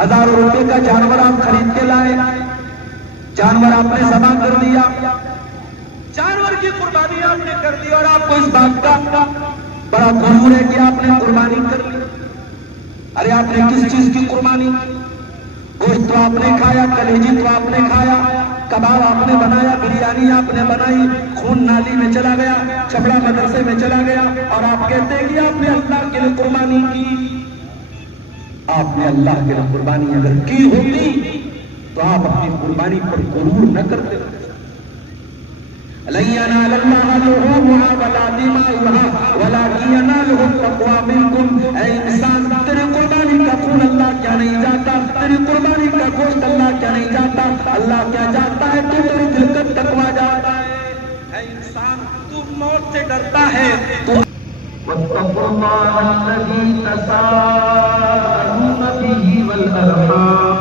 ہزاروں روپے کا جانور آپ خرید کے لائے، جانور آپ نے ذبح کر دیا، جانور کی قربانی آپ نے کر دی، اور آپ کو اس بات کا بڑا غرور ہے کہ آپ نے قربانی کر لی۔ ارے آپ نے کس چیز کی قربانی؟ گوشت تو آپ نے کھایا، کلیجی تو آپ نے کھایا، کباب آپ نے بنایا، بریانی آپ نے بنائی، خون نالی میں چلا گیا، چپڑا مدرسے میں چلا گیا، اور آپ کہتے ہیں کہ آپ نے اللہ کے لیے قربانی کی۔ آپ نے اللہ کے لیے قربانی اگر کی ہوتی تو آپ اپنی قربانی پر غرور نہ کرتے۔ لَن يَنَالَ اللَّهَ لُحُومُهَا وَلَا دِمَاؤُهَا وَلَٰكِن يَنَالُهُ التَّقْوَىٰ مِنكُمْ۔ اے انسان، تیری قربانی کا خون اللہ کیا نہیں جاتا، تیری قربانی کا گوشت اللہ کیا نہیں جاتا، اللہ کیا جاتا ہے تو تیرے دل کا تقویٰ جاتا ہے۔ اے انسان، تو موت سے ڈرتا ہے تو وَاتَّقُوا اللَّهَ الَّذِي تَسَاءَلُونَ بِهِ وَالْأَرْحَامَ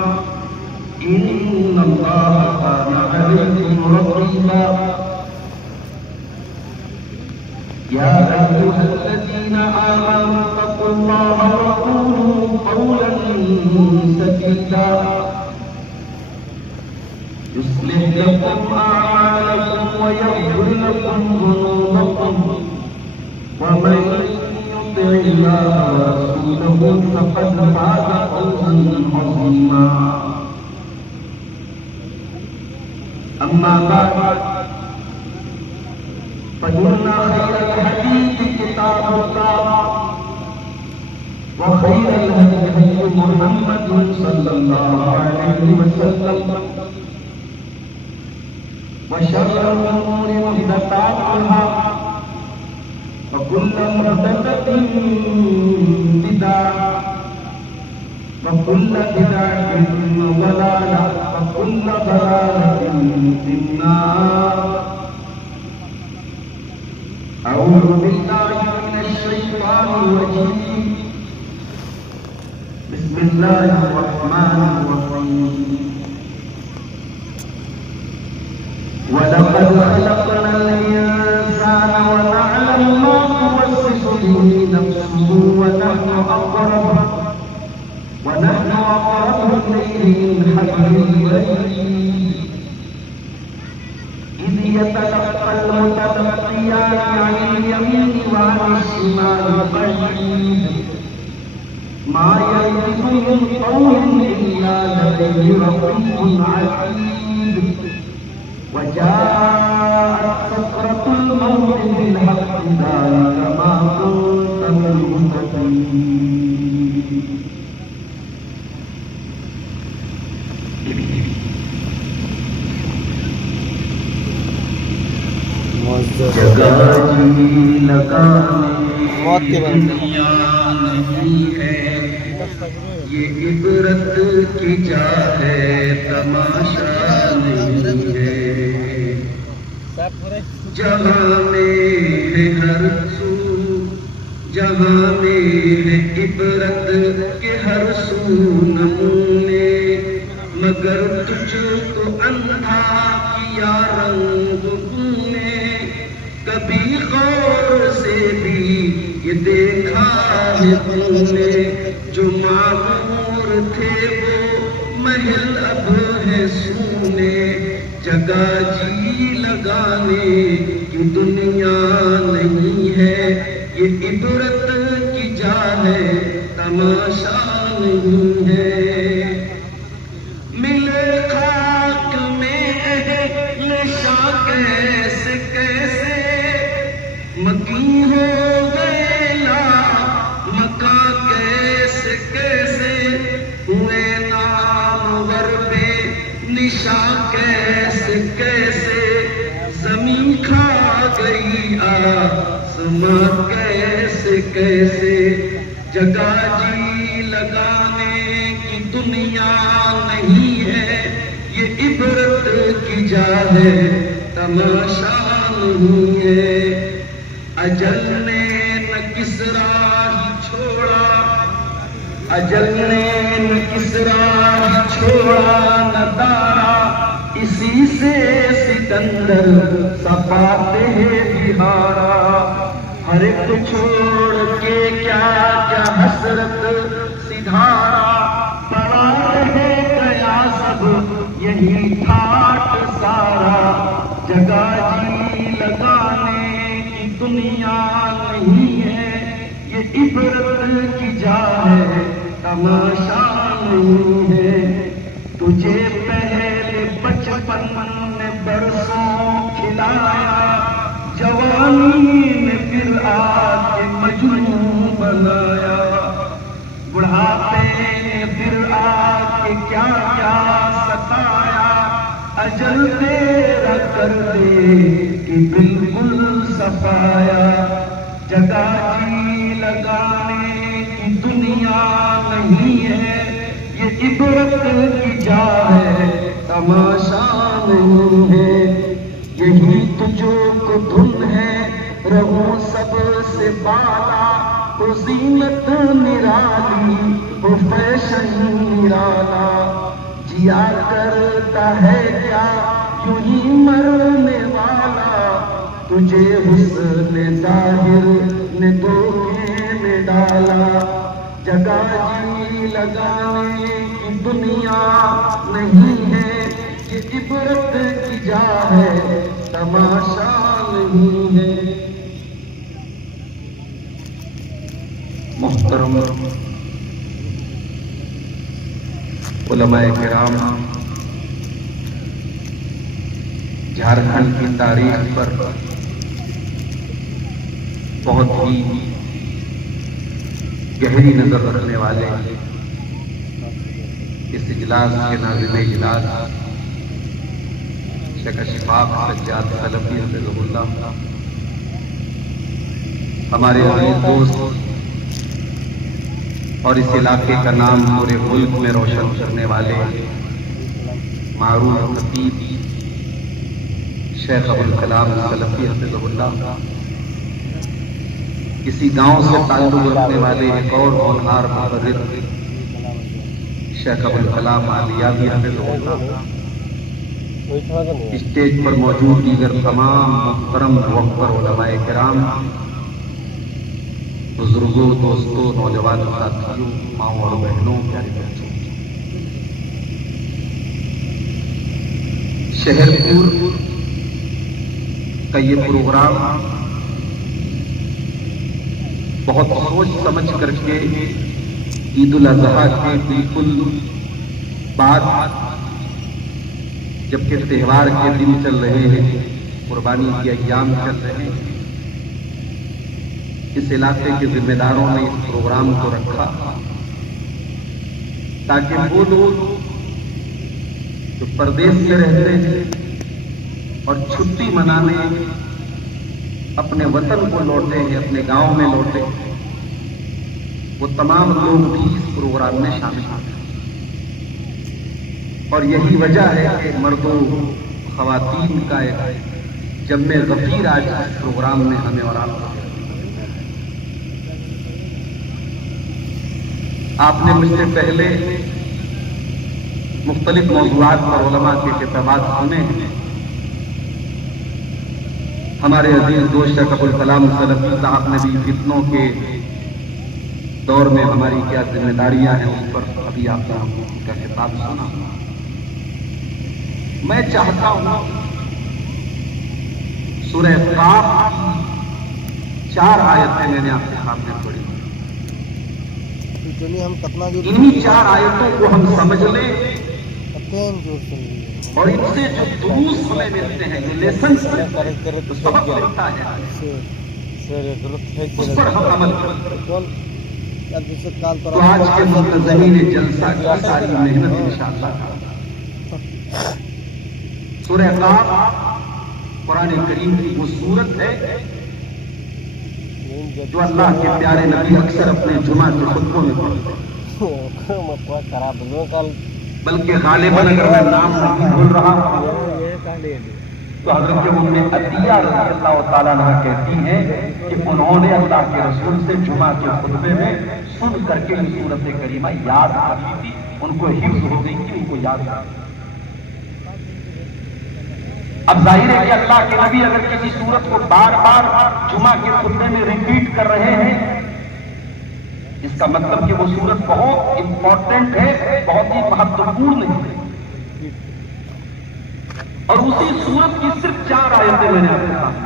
إِنَّ اللَّهَ كَانَ عَلَيْكُمْ رَقِيبًا۔ يَا أَيُّهَا الَّذِينَ آمَنُوا اتَّقُوا اللَّهَ وَقُولُوا قَوْلًا سَدِيدًا يُصْلِحْ لَكُمْ أَعْمَالَكُمْ وَيَغْفِرْ لَكُمْ ذُنُوبَكُمْ وَمَن يُطِعِ اللَّهَ وَرَسُولَهُ فَقَدْ فَازَ فَوْزًا عَظِيمًا۔ أما بعد فإن خير الحديث كتاب الله وخير الهدي هدي محمد صلى الله عليه وسلم وشر الأمور محدثاتها وكل محدثة بدعة وكل بدعة ضلالة وكل ضلالة في النار۔ أعوذ بالله من الشيطان الرجيم، بسم الله الرحمن الرحيم۔ وَلَقَدْ خَلَقْنَا الْإِنسَانَ وَنَعْلَمُ مَا تُوَسْوِسُ بِهِ نَفْسُهُ ونحن أقرب إليه من حبل الوريد إذ يتلقى المتلقيان عن اليمين وعن الشمال قعيد ما يلفظ من قول إلا لديه رقيب عتيد وجاءت سكرة الموت بالحق ذلك ما كنت منه تحيد۔ جگہ جی لگانے دنیا نہیں ہے، یہ عبرت کی جا ہے تماشا نہیں ہے۔ جہاں میں ہے ہر سو، جہاں میں ہے عبرت کے ہر سو نمونے، مگر تجھ کو اندھا کیا رنگ نے، کبھی غور سے بھی یہ دیکھا ہے تم نے، جو معمور تھے وہ محل اب ہے سونے، جگہ جی لگانے کی دنیا نہیں ہے، یہ عبرت کی جا ہے تماشا نہیں ہے۔ ملے خاک میں اہل شاہ کیسے کیسے، مکی ہو گئے لا مکاں کیسے کیسے، ہوئے نامور بے نشاں کیسے کیسے، زمین کھا گئی آسماں کیسے کیسے، جگہ جی لگانے کی دنیا نہیں ہے، یہ عبرت کی جا ہے تماشا نہیں ہے۔ اجل نے نہ کسرا ہی چھوڑا، اجل نے نہ کسرا ہی چھوڑا نہ دارا، اسی سے سکندر صفاتے بہارا، ہر ایک چھوڑ کے کیا کیا حسرت سدھارا، پڑا یہی ٹھاٹ سارا جگہ جی لگانے کی دنیا نہیں ہے، یہ عبرت کی جا ہے تماشا نہیں ہے۔ تجھے پہلے بچپن نے برسوں کھلایا، جوانی میں پھر آ کے مجنون بنایا، بڑھاپے نے پھر آ کے کیا کیا ستایا، اجل تیرا کر دے کہ بالکل صفایا۔ جگہ جی لگانے کی دنیا نہیں ہے، یہ عبرت کی جا ہے تماشا نہیں ہے۔ یہی تجھو کو دھن ہے رہوں سب سے بالا، وہ زینت نرالی وہ فیشن نرالا، جیا کرتا ہے کیا یوں ہی مرنے والا، تجھے حسن ظاہر نے دھوکے میں ڈالا۔ جگہ جی لگانے کی دنیا نہیں ہے، یہ عبرت کی جا ہے تماشا نہیں ہے۔ محترم علماء کرام، جھارکھنڈ کی تاریخ پر بہت ہی گہری نظر رکھنے والے اس اجلاس کے ناظم اجلاس شیخ اشفاق سجاد سلفی حفظہ اللہ، ہمارے عزیز دوست اور اس علاقے کا نام پورے ملک میں روشن کرنے والے معروف خطیب شیخ ابوالکلام سلفی حفظہ اللہ، کسی گاؤں سے تعلق رکھنے والے ایک اور ہونہار محترم شیخ ابوالکلام عالیاوی حفظہ اللہ، اسٹیج پر موجود دیگر تمام محترم موقر علماء کرام، بزرگوں، دوستوں، نوجوان ساتھیوں، ماؤں اور بہنوں، پیارے بچوں، شہر پور کا یہ پروگرام بہت سوچ سمجھ کر کے عید الاضحیٰ کے بالکل بعد، جبکہ تہوار کے دن چل رہے ہیں، قربانی کے ایام چل رہے ہیں، اس علاقے کے ذمہ داروں نے اس پروگرام کو رکھا تاکہ وہ لوگ جو پردیس سے رہتے ہیں اور چھٹی منانے اپنے وطن کو لوٹے ہیں، اپنے گاؤں میں لوٹے، وہ تمام لوگ بھی اس پروگرام میں شامل ہیں۔ اور یہی وجہ ہے کہ مرد و خواتین کا ایک جمع غفیر آج اس پروگرام میں ہمیں اور آپ نے مجھ سے پہلے مختلف موضوعات پر علماء کے خطابات سنے ہیں۔ ہمارے عزیز دوست شیخ ابوالکلام سلفی صاحب نے بھی فتنوں کے دور میں ہماری کیا ذمہ داریاں ہیں اس پر ابھی آپ نے ان کا خطاب سنا۔ میں چاہتا ہوں سورہ قاف کی 4 آیتیں میں نے آپ کے سامنے پڑھی، انہی 4 آیتوں کو ہم سمجھ لیں اور ان سے جو دروس ہمیں ملتے ہیں، جو لیسن سبق ملتا ہے، اس پر ہم عمل کرتے ہیں۔ تو آج کے منتظمین جلسہ کی ساری محنت انشاءاللہ سورہ قاف قرآن کریم کی وہ سورت ہے جو اللہ کے پیارے نبی اکثر اپنے جمعہ کے خطبوں میں پڑھتے ہیں، بلکہ غالباً اگر میں نام نہیں بھول رہا تو حضرت ام عطیہ رضی اللہ تعالیٰ عنہ کہتی ہیں کہ انہوں نے اللہ کے رسول سے جمعہ کے خطبے میں سن کر کے یہ سورت کریمہ یاد آئی تھی، ان کو حفظ ہو گئی تھی، ان کو یاد آ گئی۔ اب ظاہر ہے کہ اللہ کے نبی اگر کسی سورت کو بار بار جمعہ کے خطبے میں ریپیٹ کر رہے ہیں، اس کا مطلب کہ وہ سورت بہت امپورٹنٹ ہے، بہت ہی مہتوپورن ہے۔ اور اسی سورت کی صرف 4 آیتیں میں نے آپ کے ساتھ،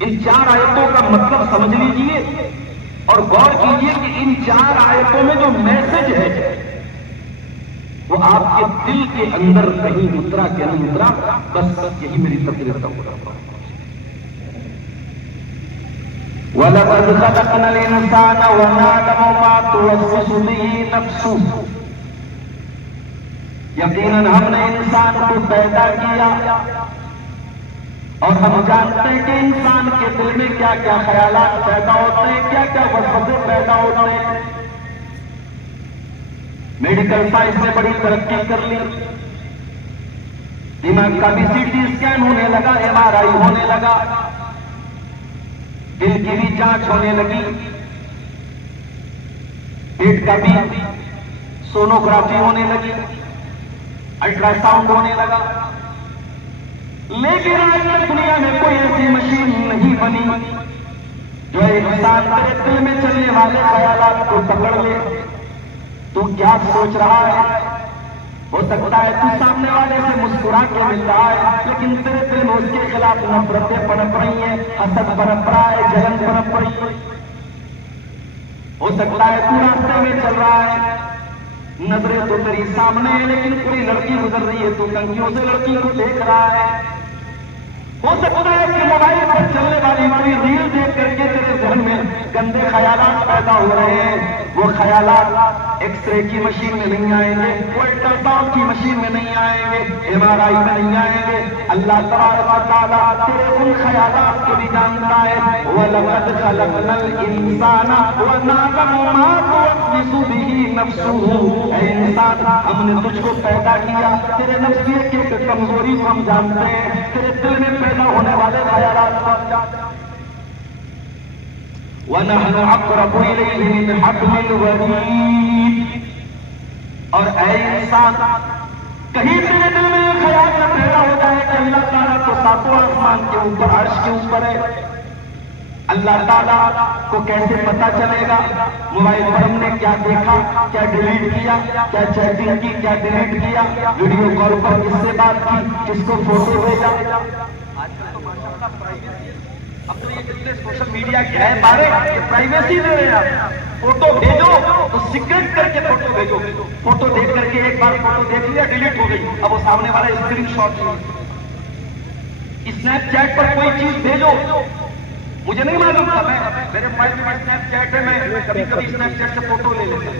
ان 4 آیتوں کا مطلب سمجھ لیجئے اور غور کیجئے کہ ان 4 آیتوں میں جو میسج ہے وہ آپ کے دل کے اندر کہیں اترا کہ نہیں اترا، بس یہی میری تقریر کا پورا تھا۔ وَلَقَدْ خَلَقْنَا الْإِنسَانَ وَنَعْلَمُ مَا تُوَسْوِسُ بِهِ نَفْسُهُ، یقیناً ہم نے انسان کو پیدا کیا اور ہم جانتے ہیں کہ انسان کے دل میں کیا کیا خیالات پیدا ہوتے ہیں، کیا کیا وسوسے پیدا ہوتے ہیں۔ میڈیکل سائنس نے بڑی ترقی کر لی، دماغ کا بھی سی ٹی اسکین ہونے لگا، MRI ہونے لگا، دل کی بھی جانچ ہونے لگی، پیٹ کا بھی سونوگرافی ہونے لگی، الٹرا ساؤنڈ ہونے لگا، لیکن آج تک دنیا میں کوئی ایسی مشین نہیں بنی جو انسان تیرے دل میں چلنے والے خیالات کو پکڑ لے۔ تو کیا سوچ رہا ہے؟ ہو سکتا ہے تو سامنے والے سے مسکرا کے مل رہا ہے، لیکن تیرے دل میں اس کے خلاف نفرتیں پنپ رہی ہیں، حسد پنپ رہا ہے، جلن پنپ رہی ہے۔ ہو سکتا ہے تو راستے میں چل رہا ہے، نظریں تو تیری سامنے ہے، لیکن کوئی لڑکی گزر رہی ہے تو کنکھیوں سے لڑکی کو دیکھ رہا ہے۔ ہو سکتا ہے کہ موبائل پر چلنے والی کوئی ریل دیکھ کر کے تیرے ذہن میں گندے خیالات پیدا ہو رہے ہیں۔ وہ خیالات ایکس رے کی مشین میں نہیں آئیں گے، وہ الٹرا ساؤنڈ کی مشین میں نہیں آئیں گے، MRI میں نہیں آئیں گے۔ اللہ تبارک و تعالیٰ تیرے ان خیالات کو بھی جانتا ہے۔ وَلَقَدْ خَلَقْنَا الْإِنسَانَ وَنَعْلَمُ مَا تُوَسْوِسُ بِهِ نَفْسُهُ، اے انسان ہم نے تجھ کو پیدا کیا، تیرے نفسیت کی کمزوری کو ہم جانتے ہیں، تیرے دل میں پیدا ہونے والے خیالات کو ہم جانتے ہیں۔ وَنَحْنُ أَقْرَبُ إِلَيْهِ مِنْ حَبْلِ الْوَرِيدِ، اور اے انسان کہیں تیرے دل میں یہ خیال نہ پیدا ہو جائے کہ اللہ تعالیٰ تو ساتوں آسمان کے اوپر، عرش کے اوپر ہے، اللہ تعالیٰ کو کیسے پتا چلے گا موبائل پر ہم نے کیا دیکھا، کیا ڈیلیٹ کیا، کیا چیٹنگ کی، کیا ڈیلیٹ کیا، ویڈیو کال پر کس سے بات کی، کس کو فوٹو بھیجا۔ آج کل تو ماشاء اللہ پرائیویسی ہے، اب تو یہ جتنے سوشل میڈیا کے ہیں بارے پرائیویسی دے رہے ہیں۔ آپ فوٹو بھیجو تو سیکرٹ کر کے فوٹو بھیجو، فوٹو دیکھ کر کے ایک بار فوٹو دیکھ لیا ڈیلیٹ ہو گئی، اب وہ سامنے والا اسکرین شاٹ نہیں۔ اسنیپ چیٹ پر کوئی چیز بھیجو، مجھے نہیں معلوم تھا، میرے موبائل میں اسنیپ چیٹ ہے، میں کبھی کبھی اسنیپ چیٹ سے فوٹو لے لیتا ہوں۔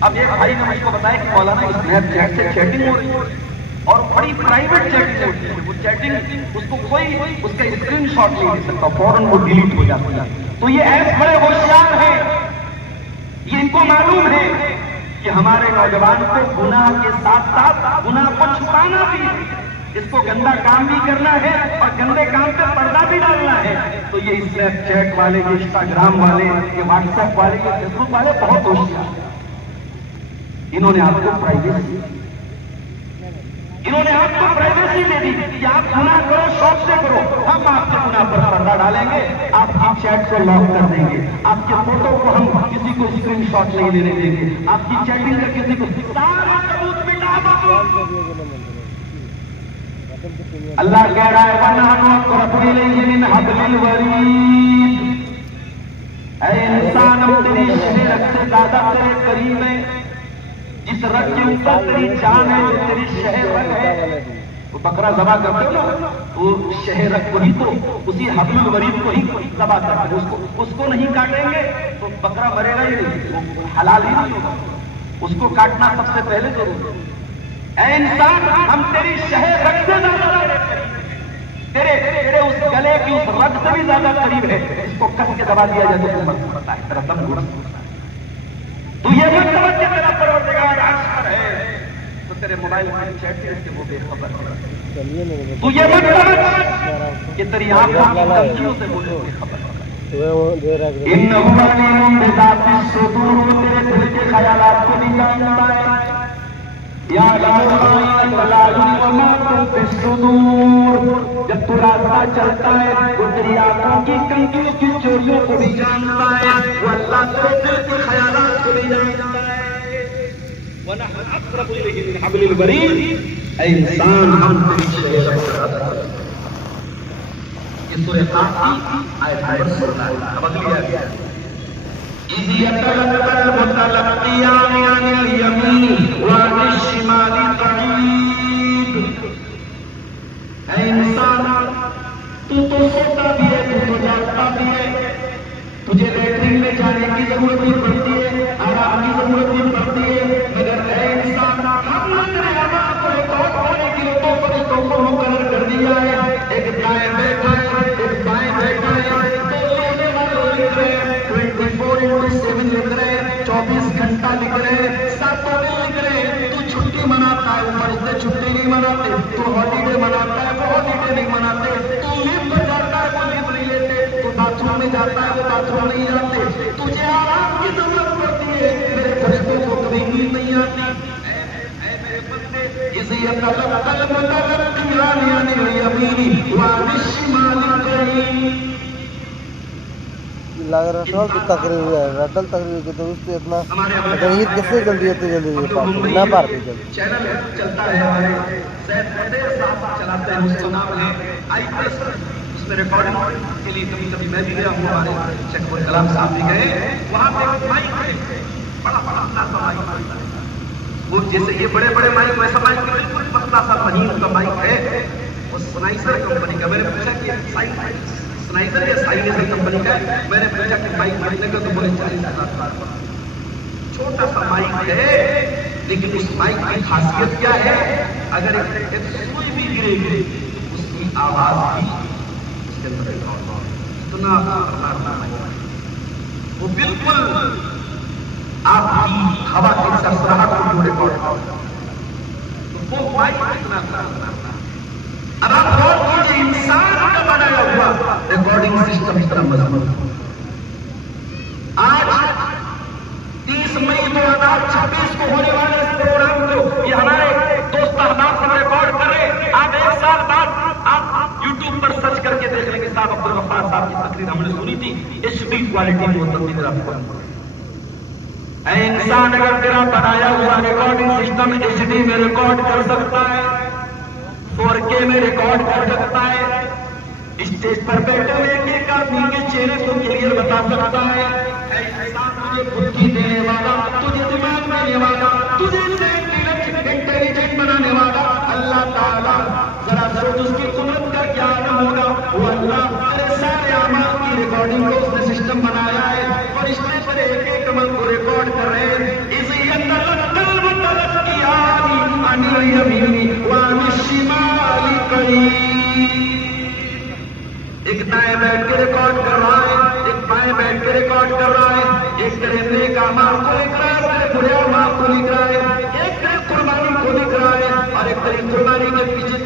اب ایک بھائی نے مجھ کو بتایا کہ مولانا اسنیپ چیٹ سے چیٹنگ ہو رہی ہے اور بڑی پرائیویٹ چیٹنگ ہوتی ہے، وہ چیٹنگ اس کو کوئی اس کا اسکرین شاٹ نہیں لے سکتا، فوراً وہ ڈیلیٹ ہو جاتی ہے۔ تو یہ ایپ بڑے ہوشیار ہیں، یہ ان کو معلوم ہے کہ ہمارے نوجوان کو گناہ کے ساتھ ساتھ گناہ کو چھپانا بھی ہے، اس کو گندا کام بھی کرنا ہے اور گندے کام پہ پردہ بھی ڈالنا ہے۔ تو یہ اسنیپ چیٹ والے، یہ انسٹاگرام والے، یہ واٹس ایپ والے، یہ فیس بک والے بہت ہوشیار ہیں۔ انہوں نے آپ کو پرائیویسی دے دی کہ آپ گناہ کرو، شوق سے کرو، ہم آپ کے گناہ پر پردہ ڈالیں گے، آپ کی چیٹ کو لاک کر دیں گے، آپ کے فوٹو کو ہم کسی کو اسکرین شاٹ نہیں لینے دیں گے، آپ کی چیٹنگ کا کسی کو سارا ثبوت مٹا دو۔ اللہ کہہ رہا ہے وَنَحْنُ أَقْرَبُ إِلَيْهِ مِنْ حَبْلِ الْوَرِيدِ، اے انسان ہم تیری شہ رگ سے زیادہ تیرے قریب ہیں، جس رگ کے اوپر تیری جان ہے، جو تیری شہ رگ ہے۔ وہ بکرا ذبح کرتے ہو نا، وہ شہ رگ وہی تو اسی حبل الورید کو ہی ذبح کرتے ہیں، اس کو نہیں کاٹیں گے تو بکرا مرے گا ہی نہیں، وہ حلال ہی نہیں ہوگا، اس کو کاٹنا سب سے پہلے ضروری ہے۔ اے انسان ہم تیری شہ رگ سے زیادہ تیرے اس گلے کی اس رگ سے بھی زیادہ قریب ہے، اس کو کس کے دبا دیا جائے تو مت پڑتا ہے، تیرا دم گھڑ سکتا ہے۔ تو یہ مت سمجھ کہ تیرا پروردگار عرش پر ہے تو تیرے موبائل میں چیٹ کر کے وہ بے خبر ہے۔ تو یہ مت سمجھ کہ تیری آنکھوں کی کمزیوں سے وہ بے خبر ہے۔ انہ علیم بذات الصدور، وہ تیرے دل کے خیالات کو بھی جانتا ہے۔ یا جب تو راستہ چلتا ہے وہ تیری آنکھوں کی کنکیوں کی چوریوں کو بھی جانتا ہے، وہ اللہ تیرے دل کے خیالات کو بھی جانتا ہے۔ وَنَحْنُ أَقْرَبُ إِلَيْهِ مِنْ حَبْلِ الْوَرِيدِ، اے انسان ہم تیری شریعت پر ادا کر. یہ سورہ قاف کی آیت نمبر 16 ہے. اب اگلی آیت ہے اِذْ يَتَلَقَّى الْمُتَلَقِّيَانِ عَنِ الْيَمِينِ وَعَنِ الشِّمَالِ قَعِيدٌ. اے انسان تو سوتا بھی ہے، تو جاگتا بھی ہے، تجھے لیٹرین میں جانے کی ضرورت نہیں پڑتی ہے، آرام کی ضرورت نہیں پڑتی ہے، مگر اے انسان ہم نے تیرے اعمال کو ریکارڈ ہونے کے لیے دو فرشتوں کو مقرر کر دیا ہے. ایک دائیں بیٹھا ہے، ایک بائیں بیٹھا ہے. دو لینے والے لکھ رہے ہیں 24/7 لکھ رہے ہیں، 24 گھنٹہ لکھ رہے ہیں، 7 دن لکھ رہے ہیں. تو چھٹی مناتا ہے، وہ فرشتے چھٹی نہیں مناتے. تو ہالیڈے مناتا ہے، وہ ہالیڈے نہیں مناتے. تو لیو پر جاتا ہے، وہ لیو نہیں لیتے. تو باتھ روم میں جاتا ہے، وہ باتھ روم نہیں جاتے. تجھے آرام کی ضرورت پڑتی ہے، میرے فرشتوں کو کبھی نیند نہیں آتی. اے میرے بندے اِذْ يَتَلَقَّى الْمُتَلَقِّيَانِ عَنِ الْيَمِينِ وَعَنِ الشِّمَالِ قَعِيدٌ. رسول کی تقریر ہے، رٹل تقریر کی درست اتنا عید کس سے جلدی ہوتی جلدی نہ پار کی جلدی چینل چلتا ہے ہمارے سید فتح صاحب چلاتے ہیں، اس کا نام ہے آئی پریس. اس میں ریکارڈنگ کے لیے کبھی کبھی میں بھی گیا ہوں، ہمارے شیخ کلام صاحب بھی گئے. وہاں پہ ایک مائک ہے، بڑا پتلا سا مائک. وہ جیسے یہ بڑے بڑے مائک ویسا مائک بالکل پتلا سا مہین کا مائک ہے. وہ سنائزر کمپنی کا. میں نے پوچھا کہ سنائزر یا سائنیزر کمپنی کا ہے. میں نے پوچھا کہ مائک بننے کا تو بولے 40,000. چھوٹا سا مائک ہے، لیکن اس مائک کی خاصیت کیا ہے؟ اگر ایک سوئی بھی گرے گی اس کی آواز بھی اس کے اندر اتنا وہ بالکل آپ کی ہوا کی سرسراہٹ کو جو ریکارڈ کرتا ہے. وہ مائک اتنا اب آپ غور کیجیے، انسان کا بنایا ہوا ریکارڈنگ سسٹم اتنا مضبوط. آج 30 مئی 2026 کو ہونے والے اس پروگرام کو یہ ہمارے دوست احباب سے ریکارڈ کر رہے. آپ ایک سال بعد آپ یوٹیوب پر سرچ کر کے دیکھ لیں گے صاحب عبدالغفار صاحب کی تقریر ہم نے سنی تھی. HD کوالٹی میں وہ تصویر آپ کو. اے انسان اگر تیرا بنایا ہوا ریکارڈنگ سسٹم HD میں ریکارڈ کر سکتا ہے، 4K میں ریکارڈ کر سکتا ہے، اسٹیج پر بیٹھے ہوئے ایک آدمی کے چہرے کو کلیئر بتا سکتا ہے. اے انسان تجھے بدھی دینے والا، تجھے دماغ دینے والا، تجھے انٹیلیجنٹ بنانے والا اللہ تعالیٰ، ذرا ضرور اس کی قدرت کا کیا عالم ہوگا. وہ اللہ تیرے سارے اعمال کی ریکارڈنگ کو اس نے سسٹم بنایا ہے. فرشتے پر ایک ایک عمل کو ریکارڈ کر رہے ہیں. اِذْ يَتَلَقَّى الْمُتَلَقِّيَانِ عَنِ الْيَمِينِ وَعَنِ الشِّمَالِ قَعِيدٌ. ایک دائیں بیٹھ کے ریکارڈ کر رہا ہے، ایک بائیں بیٹھ کے ریکارڈ کر رہا ہے. ایک کرے نیک اعمال کو لکھ رہا ہے، ایک برے اعمال کو لکھ رہا ہے. ایک کرے قربانی کو لکھ رہا ہے، اور ایک تیری قربانی کے پیچھے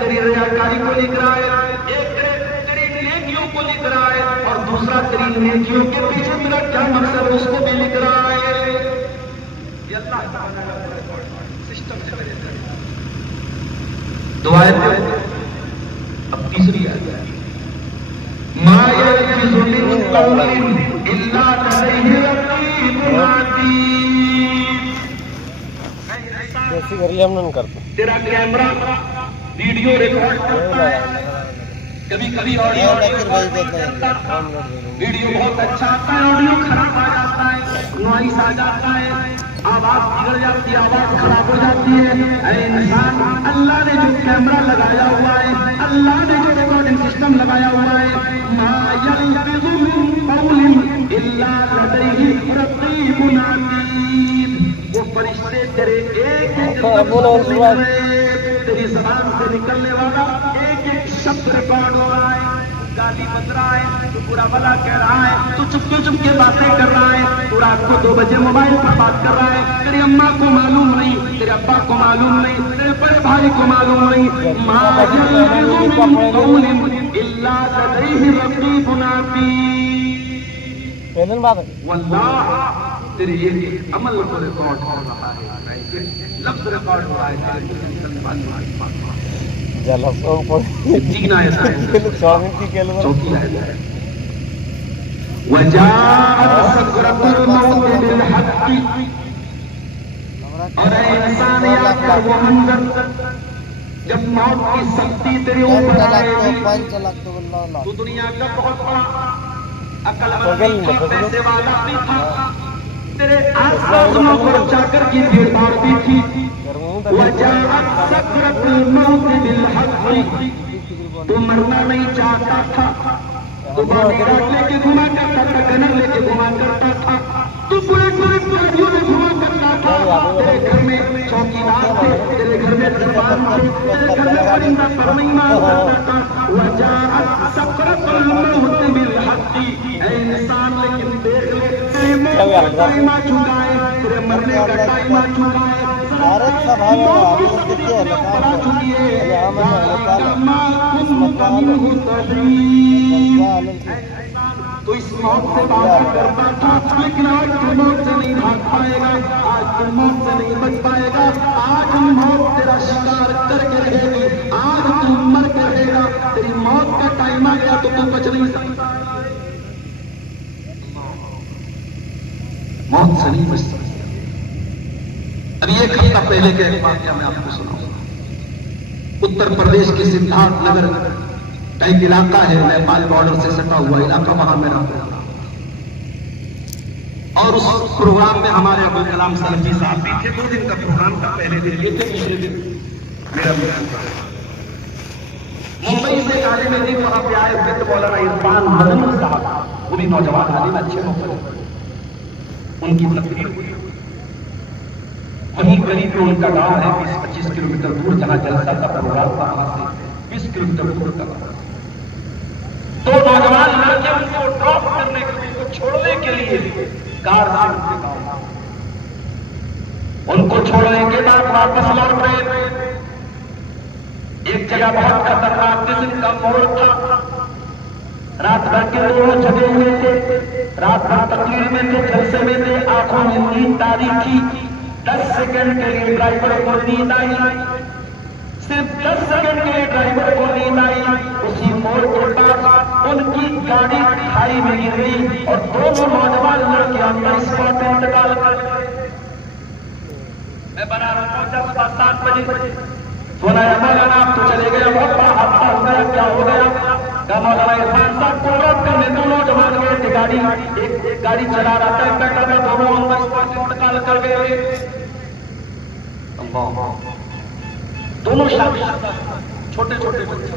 تیری ریاکاری کو لکھ رہا ہے. ایک کرے تیری نیکیوں کو لکھ رہا ہے، اور دوسرا تیری نیکیوں کے پیچھے تیرا کیا مقصد ہے اس کو بھی لکھ رہا ہے. یہ اللہ تعالیٰ کا سسٹم سے میرے دو آیتیں. اب تیسری آیت ہے ما يلفظ من قول الا لديه رقيب عتيد. جیسی گھر ہم نہیں کرتے. تیرا کیمرہ ویڈیو ریکارڈ کرتا ہے، کبھی کبھی آڈیو ویڈیو بہت اچھا آتا ہے، آڈیو خراب آ جاتا ہے، نوائز آ جاتا ہے، آواز بگڑ جاتی ہے، آواز خراب ہو جاتی ہے. اے انسان، اللہ نے جو کیمرہ لگایا ہوا ہے، اللہ نے جو ریکارڈنگ سسٹم لگایا ہوا ہے، ما یلفظ من قول الا لدیہ رقیب عتید. وہ فرشتے تیرے ایک ایک لفظ لکھ رہے، تیری زبان سے نکلنے والا ایک ایک شبد ریکارڈ ہو رہا ہے. گالی بج رہا ہے، تو برا بھلا کہہ رہا ہے، تو چپکے چپکے باتیں کر رہا ہے، تو رات کو 2 بجے موبائل پر بات کر رہا ہے. تیری اماں کو معلوم نہیں، تیرے ابا کو معلوم نہیں، تیرے بڑے بھائی کو معلوم نہیں. ما یلفظ من قول الا لدیہ رقیب عتید. واللہ تیرے یہ عمل کو ریکارڈ ہو رہا ہے، لفظ ریکارڈ ہو رہا ہے. تین آیت چوتھی آیت ہے وجاءت سکرۃ الموت بالحق. اور اے انسان یاد کر وہ منظر جب موت کی سختی تیرے اوپر آئے گی تو دنیا کا بہت بڑا عقل مند بھی تھا، پیسے والا بھی تھا، تیرے آس پاس نوکر چاکر کی بھیڑ بھاڑ بھی تھی. وجاءت سکرۃ الموت بالحق، تو مرنا نہیں چاہتا تھا، تو باڈی گارڈ لے کے گھما کرتا تھا، گنر لے کے گھما کرتا تھا، تو پورے پولیسوں میں گھما کرتا تھا. تیرے گھر میں چوکیدار تھے، تیرے گھر میں دربان تھے، تیرے گھر میں پرندہ فرمائیمان کرتا تھا. وجاءت سکرۃ الموت بالحق. اے انسان لیکن دیکھ لے، تیرے موت کا ٹائم آ چکا ہے، تیرے مرنے کا ٹائم آ چکا ہے. موت کی سختی تیرے اوپر آ چکی ہے. تو اس موت سے بھاگا کرتا تھا، لیکن آج تو موت سے نہیں بھاگ پائے گا، آج تو موت سے نہیں بچ پائے گا. آج موت تیرا شکار کر کے رہے گی، آج تو مر کے رہے گا. تیری موت کا ٹائم آ گیا تو تم بچ نہیں سکتا، موت سے نہیں بچ سکتا. ابھی ایک ہفتہ پہلے کے ایک واقعہ میں آپ کو سناؤں. اتر پردیش کے سدھارتھ نگر کا ایک علاقہ ہے، نیپال بارڈر سے سٹا ہوا علاقہ، وہاں میں رہتا ہوں. اور اس پروگرام میں ہمارے ابوالکلام سلفی صاحب بھی تھے. 2 دن کا پروگرام تھا، پہلے دن یہ تھے، دوسرے دن میرا بیان تھا. ممبئی سے ایک عالم دین وہاں پہ آئے ہوئے تھے، مولانا عرفان مدنی صاحب، وہ بھی نوجوان عالم، اچھے موقع. ان کی تقریر ہوئی. وہیں قریب میں ان کا گاؤں ہے، 20-25 کلومیٹر دور، جہاں جلسہ کا پروگرام تھا، وہاں سے 20 کلومیٹر دور کا. 2 نوجوان لڑکے ان کو ڈراپ کرنے کے لیے، ان کو چھوڑنے کے لیے کار سے ان کے گاؤں، ان کو چھوڑنے کے بعد واپس لوٹ رہے. ایک جگہ بہت خطرناک قسم کا موڑ تھا. رات بھر کے دونوں جگے ہوئے تھے، رات بھر تقریر میں تھے، جلسے میں تھے، آنکھوں میں نیند تاریخ تھی. 10 سیکنڈ کے لیے ڈرائیور کو نیند آئی، صرف 10 سیکنڈ کے لیے ڈرائیور کو نیند آئی. اسی موڑ کے پاس ان کی گاڑی کھائی میں گر گئی اور دونوں نوجوان لڑکے اندر اسپاٹ پہ انتقال کر گئے. میں بنارس پہنچا صبح 7 بجے. سنایا مولانا آپ تو چلے گئے، بہت بڑا حادثہ ہو گیا، کیا ہو گیا؟ کہا مولانا عرفان صاحب کو روک کرنے 2 نوجوان گئے تھے، ایک گاڑی چلا رہا تھا، بیٹھا تھا، دونوں اندر اسپاٹ پہ انتقال کر گئے. دونوں شادی چھوٹے چھوٹے بچے.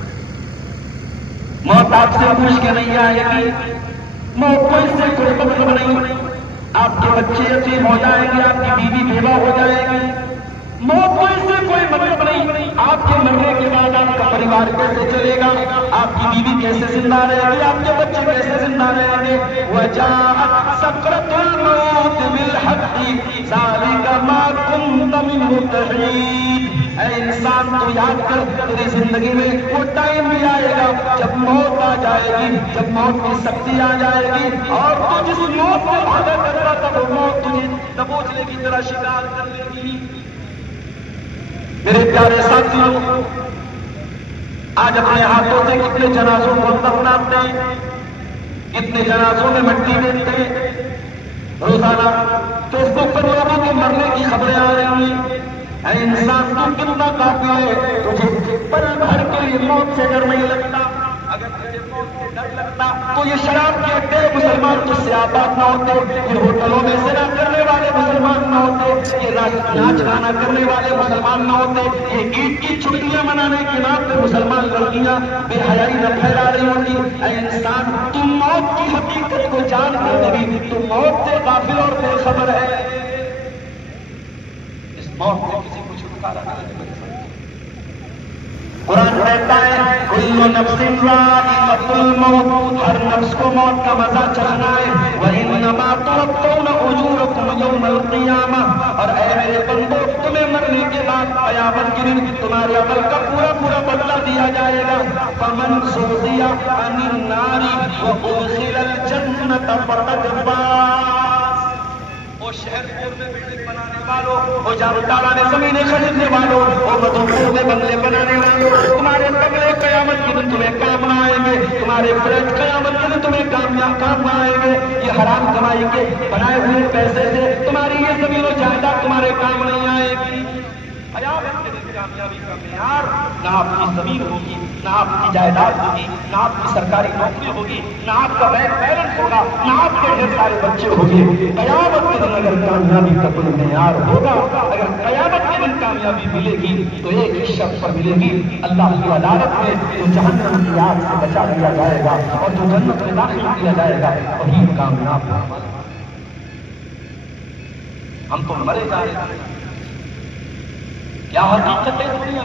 موت آپ سے پوچھ کے نہیں آئے گی، موت کوئی سے کوئی مطلب نہیں. آپ کے بچے یتیم ہو جائیں گے، آپ کی بیوی بیوہ ہو جائے گی، موت کوئی سے کوئی مطلب نہیں. آپ کے مرنے کے بعد آپ کا پریوار کیسے چلے گا، آپ کی بیوی کیسے زندہ رہے گی، آپ کے بچے کیسے زندہ رہیں گے. وجاءت سکرۃ الموت بالحق ذلک ما کنت منہ تحید. اے انسان تو یاد کر، تیری زندگی میں وہ ٹائم بھی آئے گا جب موت آ جائے گی، جب موت کی سختی آ جائے گی، اور تو جس موت کو بھاگا کرتا تھا وہ موت تجھے دبوچ لے گی، تیرا شکار کر لے گی. میرے پیارے ساتھیوں، آج اپنے ہاتھوں سے کتنے جنازوں کو دفناتے ہیں، کتنے جنازوں میں مٹی دیتے ہیں روزانہ. فیس بک پر لوگوں کے مرنے کی خبریں آ رہی ہیں. اے انسان تو کتنا کافی ہے، تجھے پل بھر کے لیے موت سے ڈر نہیں لگتا. اگر تجھے موت سے ڈر لگتا تو یہ شراب کے اڈے مسلمان تو سے آباد نہ ہوتے، یہ ہوٹلوں میں زنا کرنے والے مسلمان نہ ہوتے، یہ ناچ گانا کرنے والے مسلمان نہ ہوتے، یہ عید کی چھٹیاں منانے کے نام پہ مسلمان لڑکیاں بے حیائی نہ پھیلا رہی ہوتی. اے انسان، تم موت کی حقیقت کو جان کر بھی تم موت سے غافل اور بے خبر ہے. اس موت سے کسی کو چھٹکارا نہیں مل سکتا. قرآن کہتا ہے کل نفس ذائقۃ الموت، ہر نفس کو موت کا مزہ چکھنا ہے. وَإِنَّمَا تُوَفَّوْنَ أُجُورَكُمْ يَوْمَ الْقِيَامَةِ، اور اے میرے بندو، تمہیں مرنے کے بعد قیامت کے دن تمہارے عمل کا پورا پورا بدلہ دیا جائے گا. فَمَنْ زُحْزِحَ عَنِ النَّارِ وَأُدْخِلَ الْجَنَّةَ فَقَدْ فَازَ. وہ شہر پور میں بلڈنگ بنانے والوں، وہ جاروٹالا میں زمینیں خریدنے والوں، وہ مدھوپور میں بنگلے بنانے والوں، تمہارے بنگلے قیامت کے دن تمہیں کام نہ آئیں گے، تمہارے فلیٹ قیامت کے دن تمہیں کام نہ آئیں گے. یہ حرام کمائی کے بنائے ہوئے پیسے سے تمہاری یہ زمین و جائیداد تمہارے کام نہیں آئے قیامت کے دن کامیابی کا معیار نہ آپ کی زمین ہوگی، نہ آپ کی جائیداد ہوگی، نہ آپ کی سرکاری نوکری ہوگی، نہ آپ کا بینک بیلنس ہوگا، نہ آپ کے ڈھیر سارے بچے ہوں گے۔ قیامت کے دن اگر کامیابی کا کوئی معیار ہوگا، اگر قیامت کے دن کامیابی ملے گی تو ایک ہی شخص پر ملے گی، اللہ کی عدالت میں جو جہنم کی آگ سے بچا دیا جائے گا اور جو جنت میں داخل کیا جائے گا وہی کامیاب ہوگا۔ ہم تو مرے جا رہے ہیں، کیا حقیقت ہے دنیا؟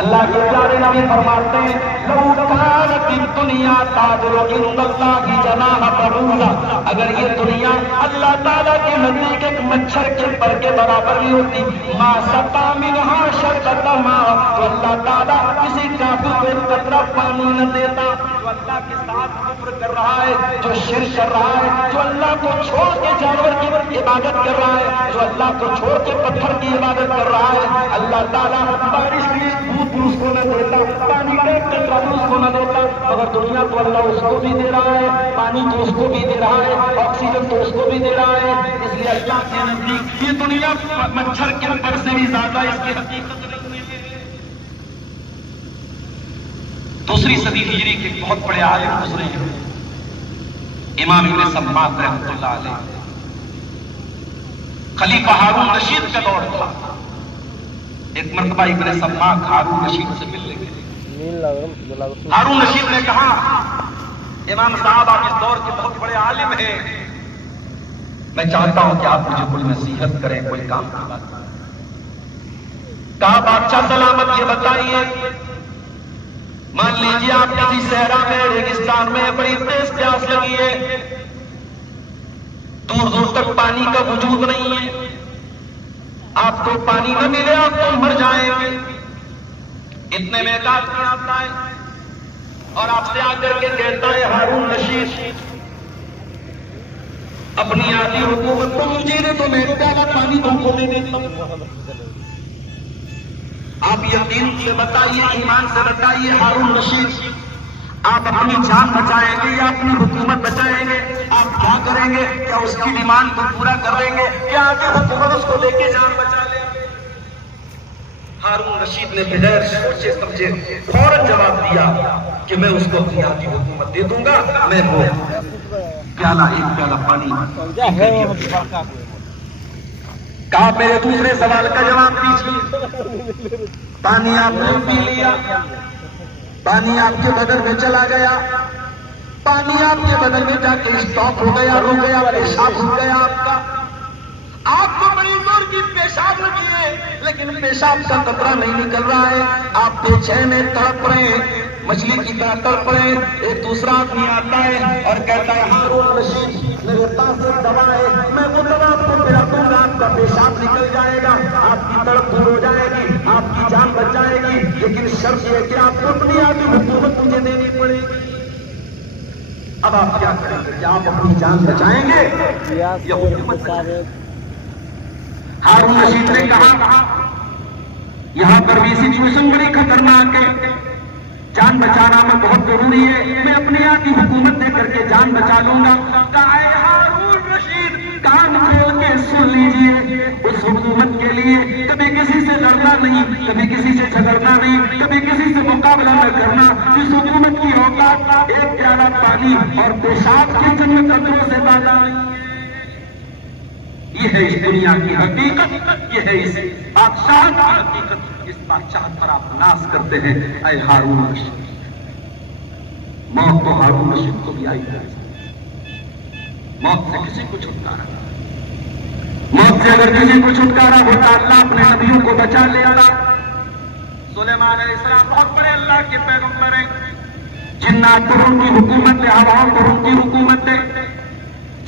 اللہ کے پیارے نبی فرماتے ہیں لو کانت الدنیا تاجر عند اللہ جناح بعوضہ، اگر یہ دنیا اللہ تعالیٰ کے نزدیک ایک مچھر کے پر کے برابر نہیں ہوتی، ما سقى منها شربة ماء، تو اللہ تعالیٰ کسی کافر کو ایک قطرہ پانی نہ دیتا۔ جو اللہ کے ساتھ کفر کر رہا ہے، جو شرک کر رہا ہے، جو اللہ کو چھوڑ کے جانور کی عبادت کر رہا ہے، جو اللہ کو چھوڑ کے پتھر کی عبادت کر رہا ہے، اللہ تعالیٰ بارش کی بوند اس کو نہ دیتا، پانی کا ایک قطرہ اس کو نہ دیتا، مگر دنیا تو اللہ اس کو بھی دے رہا ہے، پانی تو اس کو بھی دے رہا ہے، آکسیجن تو اس کو بھی دے رہا ہے۔ اس لیے اللہ کے نزدیک یہ دنیا مچھر کے پر سے بھی زیادہ اس کی حقیقت نہیں ہے۔ دوسری صدی ہجری کے بہت بڑے عالم گزرے ہیں، امام ابن سماک رحمۃ اللہ علیہ، خلیفہ ہارون رشید کا دور تھا۔ ایک مرتبہ ابن سماک ہارون رشید سے ملنے گئے۔ ہارون رشید نے کہا امام صاحب آپ اس دور کے بہت بڑے عالم ہیں، میں چاہتا ہوں کہ آپ مجھے کوئی نصیحت کریں، کوئی کام کی بات کریں۔ کہا بادشاہ سلامت یہ بتائیے، مان لیجیے آپ کسی صحرا میں ریگستان میں بڑی تیز پیاس لگی ہے، دور دور تک پانی کا وجود نہیں ہے، آپ کو پانی نہ ملے آپ تو مر جائیں گے۔ اتنے میں ایک آدمی آتا ہے اور آپ سے آ کر کے کہتا ہے ہارون رشید اپنی آدھی حکومت کو مجھے دے تو میں پیالہ پانی تم کو دے دیتا ہوں۔ آپ یقین سے بتائیے، ایمان سے بتائیے ہارون رشید آپ اپنی جان بچائیں گے یا اپنی حکومت بچائیں گے؟ آپ کیا کریں گے؟ کیا اس کی ڈیمانڈ کو پورا کر دیں گے یا آگے حکومت اس کو لے کے جان بچا لیں گے؟ ہارون رشید نے بغیر سوچے سمجھے فوراً جواب دیا کہ میں اس کو اپنی آدھی حکومت دے دوں گا، میں وہ پیالہ ایک پیالہ پانی۔ کہا میرے دوسرے سوال کا جواب دیجیے، پانی آپ نے پی لیا، پانی آپ کے بدن میں چلا گیا، پانی آپ کے بدن میں جا کے اسٹاپ ہو گیا، رو گیا، پیشاب ہو گیا آپ کا، آپ کو بڑی زور کی پیشاب لگی ہے لیکن پیشاب کا قطرہ نہیں نکل رہا ہے، آپ بے چین تڑپ رہے ہیں، مچھلی کی طرح تڑپ رہے ہیں۔ ایک دوسرا آدمی آتا ہے اور کہتا ہے ہارون رشید میرے پاس ایک دوا ہے، میں وہ دوا آپ کو پلا دوں گا، آپ کا پیشاب نکل جائے گا، آپ کی تڑپ دور ہو جائے گی، آپ کی جان بچ جائے گی، لیکن شرط یہ کہ آپ کو اپنی آدھی حکومت مجھے دینی پڑے گی۔ اب آپ کیا کریں گے؟ کیا آپ اپنی جان بچائیں گے یا حکومت بچائیں گے؟ ہارون رشید نے کہا یہاں پر بھی سچویشن بڑی خطرناک ہے، جان بچانا میں بہت ضروری ہے، میں اپنی آدھی حکومت دے کر کے جان بچا لوں گا۔ کہا اے ہارون رشید کان کھول کے سن لیجئے، اس حکومت کے لیے کبھی کسی سے لڑنا نہیں، کبھی کسی سے جھگڑنا نہیں، کبھی کسی سے مقابلہ نہ کرنا، جس حکومت کی اوقات ایک پیالہ پانی اور پیشاب کے چند قطروں سے زیادہ نہیں ہے۔ یہ ہے اس دنیا کی حقیقت، یہ ہے اس بادشاہ کی حقیقت، اس بادشاہ پر آپ ناز کرتے ہیں۔ اے ہارون رشید، موت تو ہارون رشید کو بھی آئی ہے، موت سے کسی کو چھٹکارا، موت سے اگر کسی کو چھٹکارا ہوتا اللہ اپنے نبیوں کو بچا لے آتا۔ سلیمان علیہ السلام بہت بڑے اللہ کے پیغمبر ہیں، جنات پر ان کی حکومت ہے، ہواؤں پر ان کی حکومت ہے،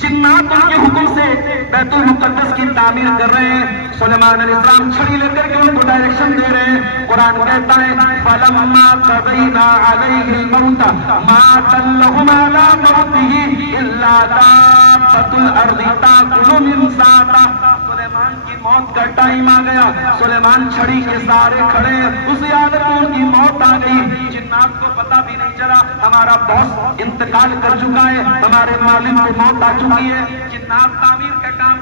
جنات ان کے حکم سے بیت المقدس کی تعمیر کر رہے ہیں۔ سلیمان علیہ السلام چھڑی لے کر کے ان کو ڈائریکشن دے رہے ہیں۔ قرآن کہتا ہے فَلَمَّا قَضَيْنَا عَلَيْهِ الْمَوْتَ مَا دَلَّهُمْ عَلَىٰ مَوْتِهِ إِلَّا دَابَّةُ الْأَرْضِ تَأْكُلُ مِنْ سَأَتِهِ۔ سلیمان کی موت کا ٹائم آ گیا، سلیمان چھڑی کے سہارے کھڑے ہیں، اسی عادت میں ان کی موت آ گئی۔ جنات کو پتہ بھی نہیں چلا ہمارا باس انتقال کر چکا ہے، ہمارے مالک کو موت آ چکی ہے۔ جنات تعمیر کا کام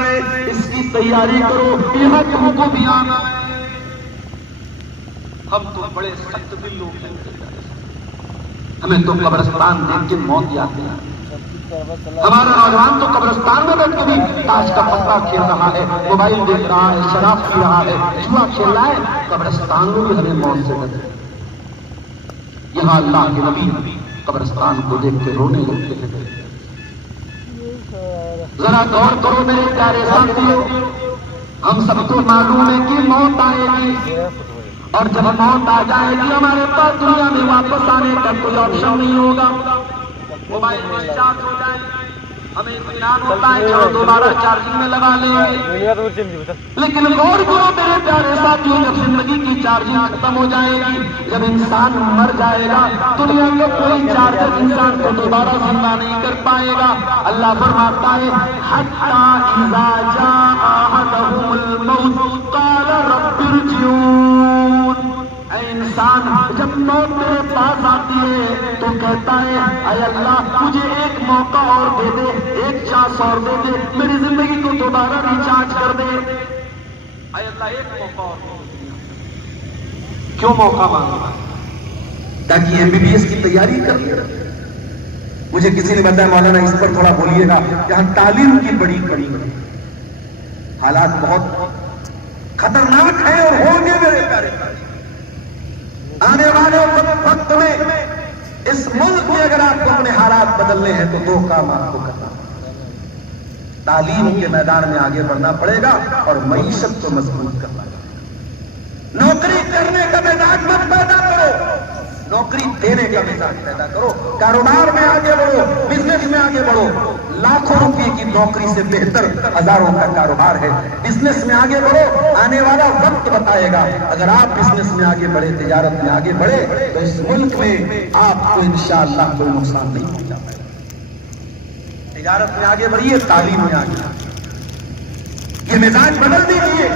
ہے، اس کی تیاری کرو، یہاں تم کو بھی آنا ہے۔ ہم تو بڑے سخت دل لوگ ہیں، ہمیں تو قبرستان دیکھ کے موت یاد ہے۔ ہمارا نوجوان تو قبرستان میں بیٹھ کے بھی تاش کا پتا کھیل رہا ہے، موبائل دیکھ رہا ہے، شراب پی رہا ہے، جوا کھیل رہا ہے۔ قبرستان میں بھی ہمیں موت سے ڈر ہے۔ یہاں اللہ کے نبی قبرستان کو دیکھ کے رونے لگتے ہیں۔ ذرا غور کرو میرے پیارے ساتھیوں، ہم سب کو معلوم ہے کہ موت آئے گی، اور جب موت آ جائے گی ہمارے پاس دنیا میں واپس آنے کا کوئی آپشن نہیں ہوگا۔ موبائل میں چارج ہو جائے، ہمیں اطمینان ہوتا ہے کہ ہم دوبارہ چارجنگ میں لگا لیں گے، لیکن غور کرو میرے پیارے ساتھیوں، جب زندگی کی چارجنگ ختم ہو جائے گی، جب انسان مر جائے گا، دنیا میں کوئی چارجر انسان کو دوبارہ زندہ نہیں کر پائے گا۔ اللہ فرماتا ہے حتی اذا جاء احدهم الموت قال رب ارجعون۔ اے انسان، جب موت میرے پاس آتی ہے تو کہتا ہے اے اللہ مجھے ایک موقع اور دے دے، ایک چانس اور دے دے، میری زندگی کو دوبارہ ریچارج کر دے۔ اے اللہ ایک موقع اور دے۔ کیوں موقع مانگا؟ تاکہ MBBS کی تیاری کر لے۔ مجھے کسی نے بتایا مولانا اس پر تھوڑا بولیے گا، یہاں تعلیم کی بڑی کڑی حالات بہت خطرناک ہیں اور ہوں گے میرے پیارے۔ آنے والے وقت میں اس ملک میں اگر آپ کو اپنے حالات بدلنے ہیں تو دو کام آپ کو کرنا ہے۔ تعلیم کے میدان میں آگے بڑھنا پڑے گا اور معیشت کو مضبوط کرنا ہے۔ نوکری کرنے کا مزاج مت پیدا کرو، نوکری دینے کا مزاج پیدا کرو۔ کاروبار میں آگے بڑھو، بزنس میں آگے بڑھو۔ لاکھوں روپے کی نوکری سے بہتر ہزاروں کا کاروبار ہے۔ بزنس میں آگے بڑھو، آنے والا وقت بتائے گا۔ اگر آپ بزنس میں آگے بڑھے، تجارت میں آگے بڑھے تو اس ملک میں آپ کو انشاءاللہ کوئی نقصان نہیں پہنچا پائے گا۔ تجارت میں آگے بڑھیے، تعلیم میں آگے بڑھیے۔ یہ مزاج بدل دیجیے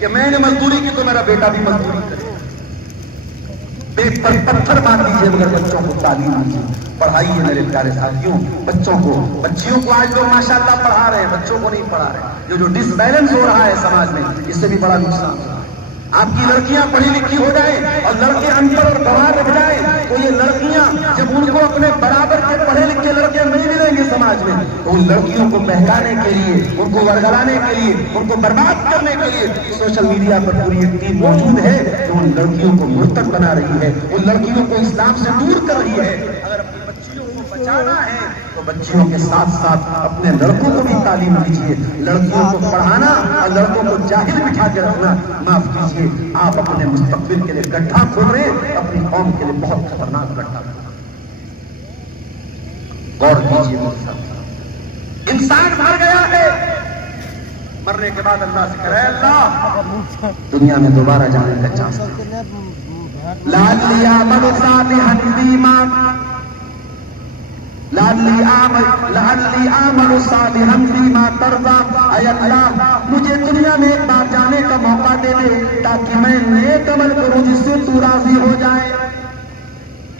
کہ میں نے مزدوری کی تو میرا بیٹا بھی مزدوری کرے۔ پیٹ پر پتھر مار دیجیے مگر بچوں کو تعلیم دیجیے، پڑھائیے میرے پیارے ساتھیوں۔ بچوں کو، بچیوں کو آج لوگ ماشاءاللہ پڑھا رہے ہیں، بچوں کو نہیں پڑھا رہے۔ جو ڈس بیلنس ہو رہا ہے سماج میں، اس سے بھی بڑا نقصان ہو رہا ہے۔ آپ کی لڑکیاں پڑھی لکھی ہو جائیں اور لڑکے ان پڑھ اور گنوار رہ جائیں تو یہ لڑکیاں جب ان کو اپنے برابر کے پڑھے لکھے لڑکے نہیں ملیں گے سماج میں، تو ان لڑکیوں کو بہکانے کے لیے، ان کو ورگلانے کے لیے، ان کو برباد کرنے کے لیے سوشل میڈیا پر پوری ایک ٹیم موجود ہے جو ان لڑکیوں کو مرتد بنا رہی ہے، ان لڑکیوں کو اسلام سے دور کر رہی ہے۔ اگر اپنی بچیوں کو بچانا ہے تو بچیوں کے ساتھ ساتھ اپنے لڑکوں کو بھی تعلیم دیجیے۔ لڑکیوں کو پڑھانا اور لڑکوں کو جاہل بٹھا کے رکھنا، معاف کیجیے، آپ اپنے مستقبل کے لیے گڈھا کھود رہے ہیں، اپنی قوم کے لیے بہت خطرناک گڈھا کھود رہے ہیں۔ غور کیجیے میرے ساتھ، انسان مر گیا ہے، مرنے کے بعد اللہ سے کرے اللہ دنیا میں دوبارہ جانے کا چانس لعلی اعمل صالحا فیما ترضى۔ اے اللہ مجھے دنیا میں ایک بار جانے کا موقع دے دے تاکہ میں نیک عمل کروں جس سے تو راضی ہو جائے۔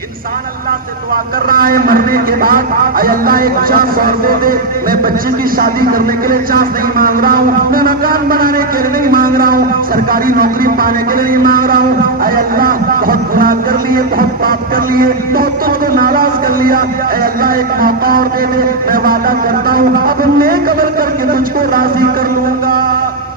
انسان اللہ سے دعا کر رہا ہے مرنے کے بعد، اے اللہ ایک چانس اور دے دے، میں بچی کی شادی کرنے کے لیے چانس نہیں مانگ رہا ہوں، میں مکان بنانے کے لیے نہیں مانگ رہا ہوں، سرکاری نوکری پانے کے لیے نہیں مانگ رہا ہوں۔ اے اللہ بہت گناہ کر لیے، بہت پاپ کر لیے، بہت تم کو ناراض کر لیا، اے اللہ ایک موقع اور دے دے، میں وعدہ کرتا ہوں اب نیک عمل کر کے تجھ کو راضی کر لوں گا۔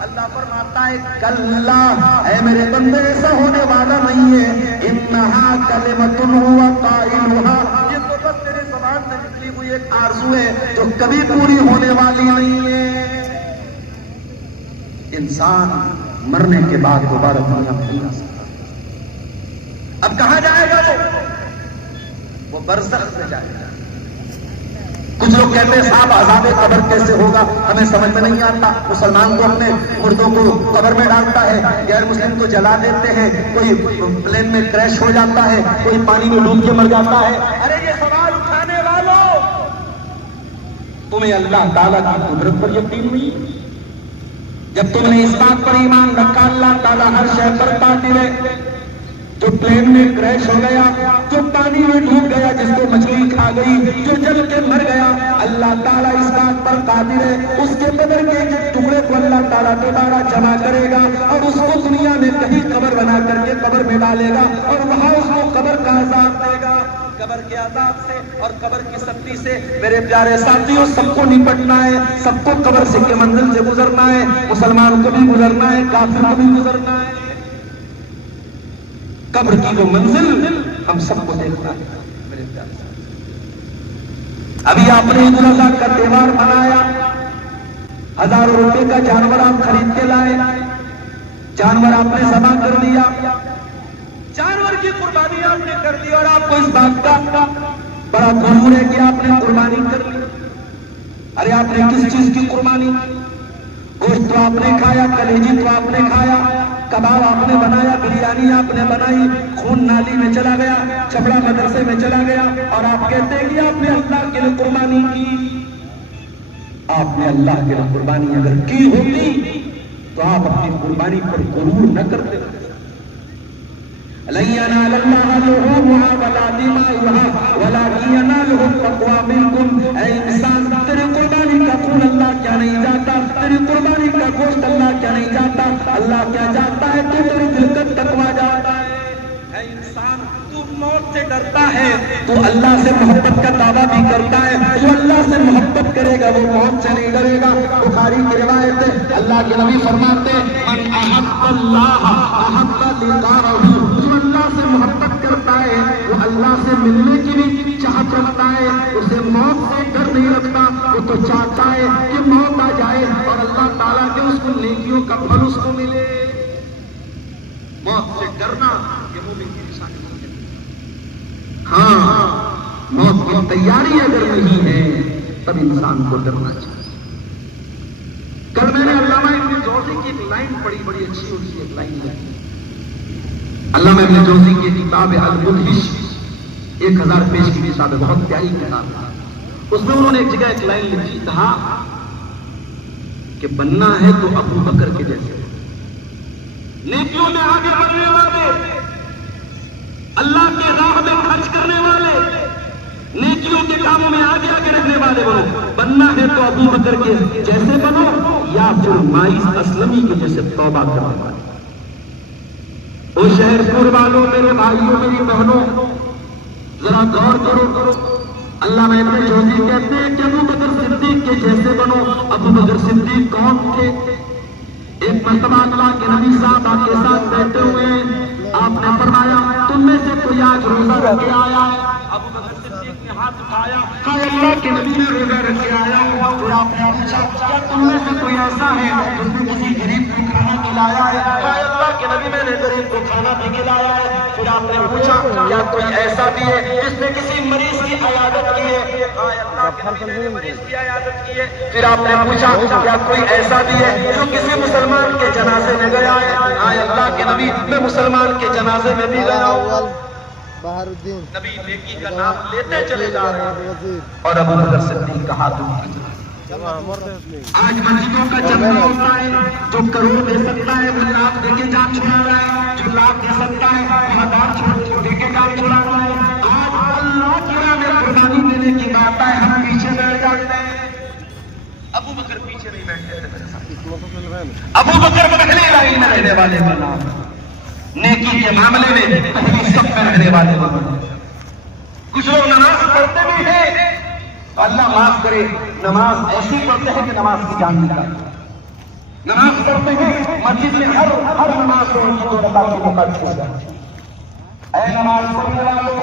اللہ فرماتا ہے کلا، اے میرے بندے ایسا ہونے والا نہیں ہے، انہا کلمۃ هو قائلها، یہ تو بس تیرے زبان سے نکلی ہوئی ایک آرزو ہے جو کبھی پوری ہونے والی نہیں ہے۔ انسان مرنے کے بعد دوبارہ دنیا میں نہیں آ سکتا۔ اب کہاں جائے گا وہ برزخ میں جائے گا۔ کچھ لوگ کہتے ہیں صاحب عذاب قبر کیسے ہوگا، ہمیں سمجھ میں نہیں آتا۔ مسلمان کو اپنے مردوں کو قبر میں ڈالتا ہے، غیر مسلم کو جلا دیتے ہیں، کوئی پلین میں کریش ہو جاتا ہے، کوئی پانی میں ڈوب کے مر جاتا ہے۔ ارے یہ سوال اٹھانے والوں، تمہیں اللہ تعالیٰ کی قدرت پر یقین نہیں؟ جب تم نے اس بات پر ایمان رکھا اللہ تعالیٰ ہر شے پر قادر ہے، جو پلین میں کریش ہو گیا، جو پانی میں ڈوب گیا، جس کو مچھلی کھا گئی، جو جل کے مر گیا، اللہ تعالیٰ اس بات پر قادر ہے، اس کے بدن کے ایک ٹکڑے کو اللہ تعالیٰ دوبارہ جمع کرے گا اور اس کو دنیا میں کہیں قبر بنا کر کے قبر میں ڈالے گا اور وہاں اس کو قبر کا عذاب دے گا۔ قبر کے عذاب سے اور قبر کی سختی سے میرے پیارے ساتھیوں سب کو نپٹنا ہے، سب کو قبر سے کے منزل سے گزرنا ہے، مسلمان کو بھی گزرنا ہے، کافر کو بھی گزرنا ہے۔ قبر کی وہ منزل ہم سب کو دیکھنا ہے میرے پیارے ساتھ۔ ابھی آپ نے عید الاضحیٰ کا تہوار منایا، ہزاروں روپے کا جانور آپ خرید کے لائے، جانور آپ نے ذبح کر دیا، جانور کی قربانی آپ نے کر دی اور آپ کو اس بات کا بڑا غرور ہے کہ آپ نے قربانی کر لی۔ ارے آپ نے کس چیز کی قربانی؟ گوشت تو آپ نے کھایا، کلیجی تو آپ نے کھایا، کباب آپ نے بنایا، بریانی آپ نے بنائی، خون نالی میں چلا گیا، چپڑا مدرسے میں چلا گیا اور آپ کہتے ہیں کہ آپ نے اللہ کے لیے قربانی کی۔ آپ نے اللہ کے لیے قربانی اگر کی ہوتی تو آپ اپنی قربانی پر غرور نہ کرتے۔ لَن يَنَالَ اللَّهَ لُحُومُهَا وَلَا دِمَاؤُهَا وَلَٰكِن يَنَالُهُ التَّقْوَىٰ مِنكُمْ۔ اے انسان، تیری قربانی کا خون اللہ کیا نہیں جاتا، تیری قربانی کا گوشت اللہ کیا نہیں جاتا، اللہ کیا جاتا ہے تو تیری دل کا تقویٰ جاتا ہے۔ اے انسان، تو موت سے ڈرتا ہے، تو اللہ سے محبت کا دعویٰ بھی کرتا ہے، جو اللہ سے محبت کرے گا وہ موت سے نہیں ڈرے گا۔ بخاری کی روایت ہے، اللہ کے نبی فرماتے ہیں من احب اللہ احب لقاءہ، جو اللہ سے محبت کرتا ہے وہ اللہ سے ملنے کی بھی چاہت رکھتا ہے، اسے موت سے ڈر نہیں رکھتا، وہ تو چاہتا ہے کہ موت آ جائے اور اللہ تعالیٰ کے اس کو نیکیوں کا پھل اس کو ملے۔ موت سے ڈرنا یہ مومن کی نشانی ہے۔ ہاں، موت کی تیاری اگر نہیں ہے تب انسان کو ڈرنا چاہیے۔ کل میں نے علامہ ابن جوزی کی ایک لائن پڑھی، بڑی اچھی ان کی ایک لائن ہے۔ علامہ ابن جوزی کی کتاب المدہش 1000 پیج کی کتاب ہے، بہت پیاری کتاب ہے۔ اس میں انہوں نے ایک جگہ ایک لائن لکھی، کہا کہ بننا ہے تو ابو بکر کے جیسے، نیکیوں میں آگے بڑھنے والے، اللہ کے راہ میں خرچ کرنے والے، نیکیوں کے کاموں میں آگے آگے رہنے والے بنو۔ بننا ہے تو ابو بکر کے جیسے بنو یا پھر مائز اسلمی کے جیسے توبہ کرنے والے۔ او شہر پور والوں، میرے بھائیوں، میری بہنوں، ذرا غور کرو۔ اللہ میں ابن جوزی کہتے ہیں کہ ابو بکر صدیق کے جیسے بنو۔ ابو بکر صدیق کون تھے؟ ایک مرتبہ اللہ کے نبی صاحب آپ کے ساتھ بیٹھے ہوئے ہیں، آپ نے فرمایا تم میں سے کوئی آج روزہ رکھ کے آیا ہے؟ ابو بکر صدیق نے ہاتھ اٹھایا، کہا اللہ کے نبی نے روزہ رکھ کے آیا ہوں۔ پھر آپ نے پوچھا کیا تم میں سے کوئی ایسا ہے جس نے کسی غریب کو کھانا کھلایا ہے؟ کہا اللہ کے نبی میں نے غریب کو کھانا بھی کھلایا ہے۔ پھر آپ نے پوچھا کیا کوئی ایسا بھی ہے جس نے کسی مریض کی عیادت کی ہے؟ کہا اللہ کے نبی نے مریض کی عیادت کی ہے۔ پھر آپ نے پوچھا کیا کوئی ایسا بھی ہے جو کسی مسلمان کے جنازے میں گیا ہے؟ کہا اللہ کے نبی میں مسلمان کے جنازے میں بھی گیا ہوں۔ بہار الدین نبی نیکی کا نام لیتے چلے جا رہے ہیں اور ابو بکر صدیق کا ہاتھ اٹھا۔ آج مسجدوں کا چندہ ہوتا ہے، جو کروڑ دے سکتا ہے وہ لاکھ دے کے جان چھڑا رہا ہے، جو لاکھ دے سکتا ہے ہزار دے کے جان چھڑا رہا ہے۔ آج اللہ کی راہ میں قربانی دینے کی بات ہے، ہم پیچھے بیٹھ جاتے ہیں۔ ابو بکر پیچھے نہیں بیٹھتے تھے، ابو بکر پہلے لائن میں رہنے والے کا نام، نیکی کے معاملے میں پہلی صف میں رہنے والے کا۔ کچھ لوگ نماز پڑھتے بھی ہیں، اللہ معاف کرے، نماز ایسی پڑھتے ہیں کہ نماز کی جان نکالتے، نماز پڑھتے ہیں مسجد میں ہر نماز سے ان کو بتا کے موقع چھوڑ جاتے۔ اے نماز پڑھنے والوں،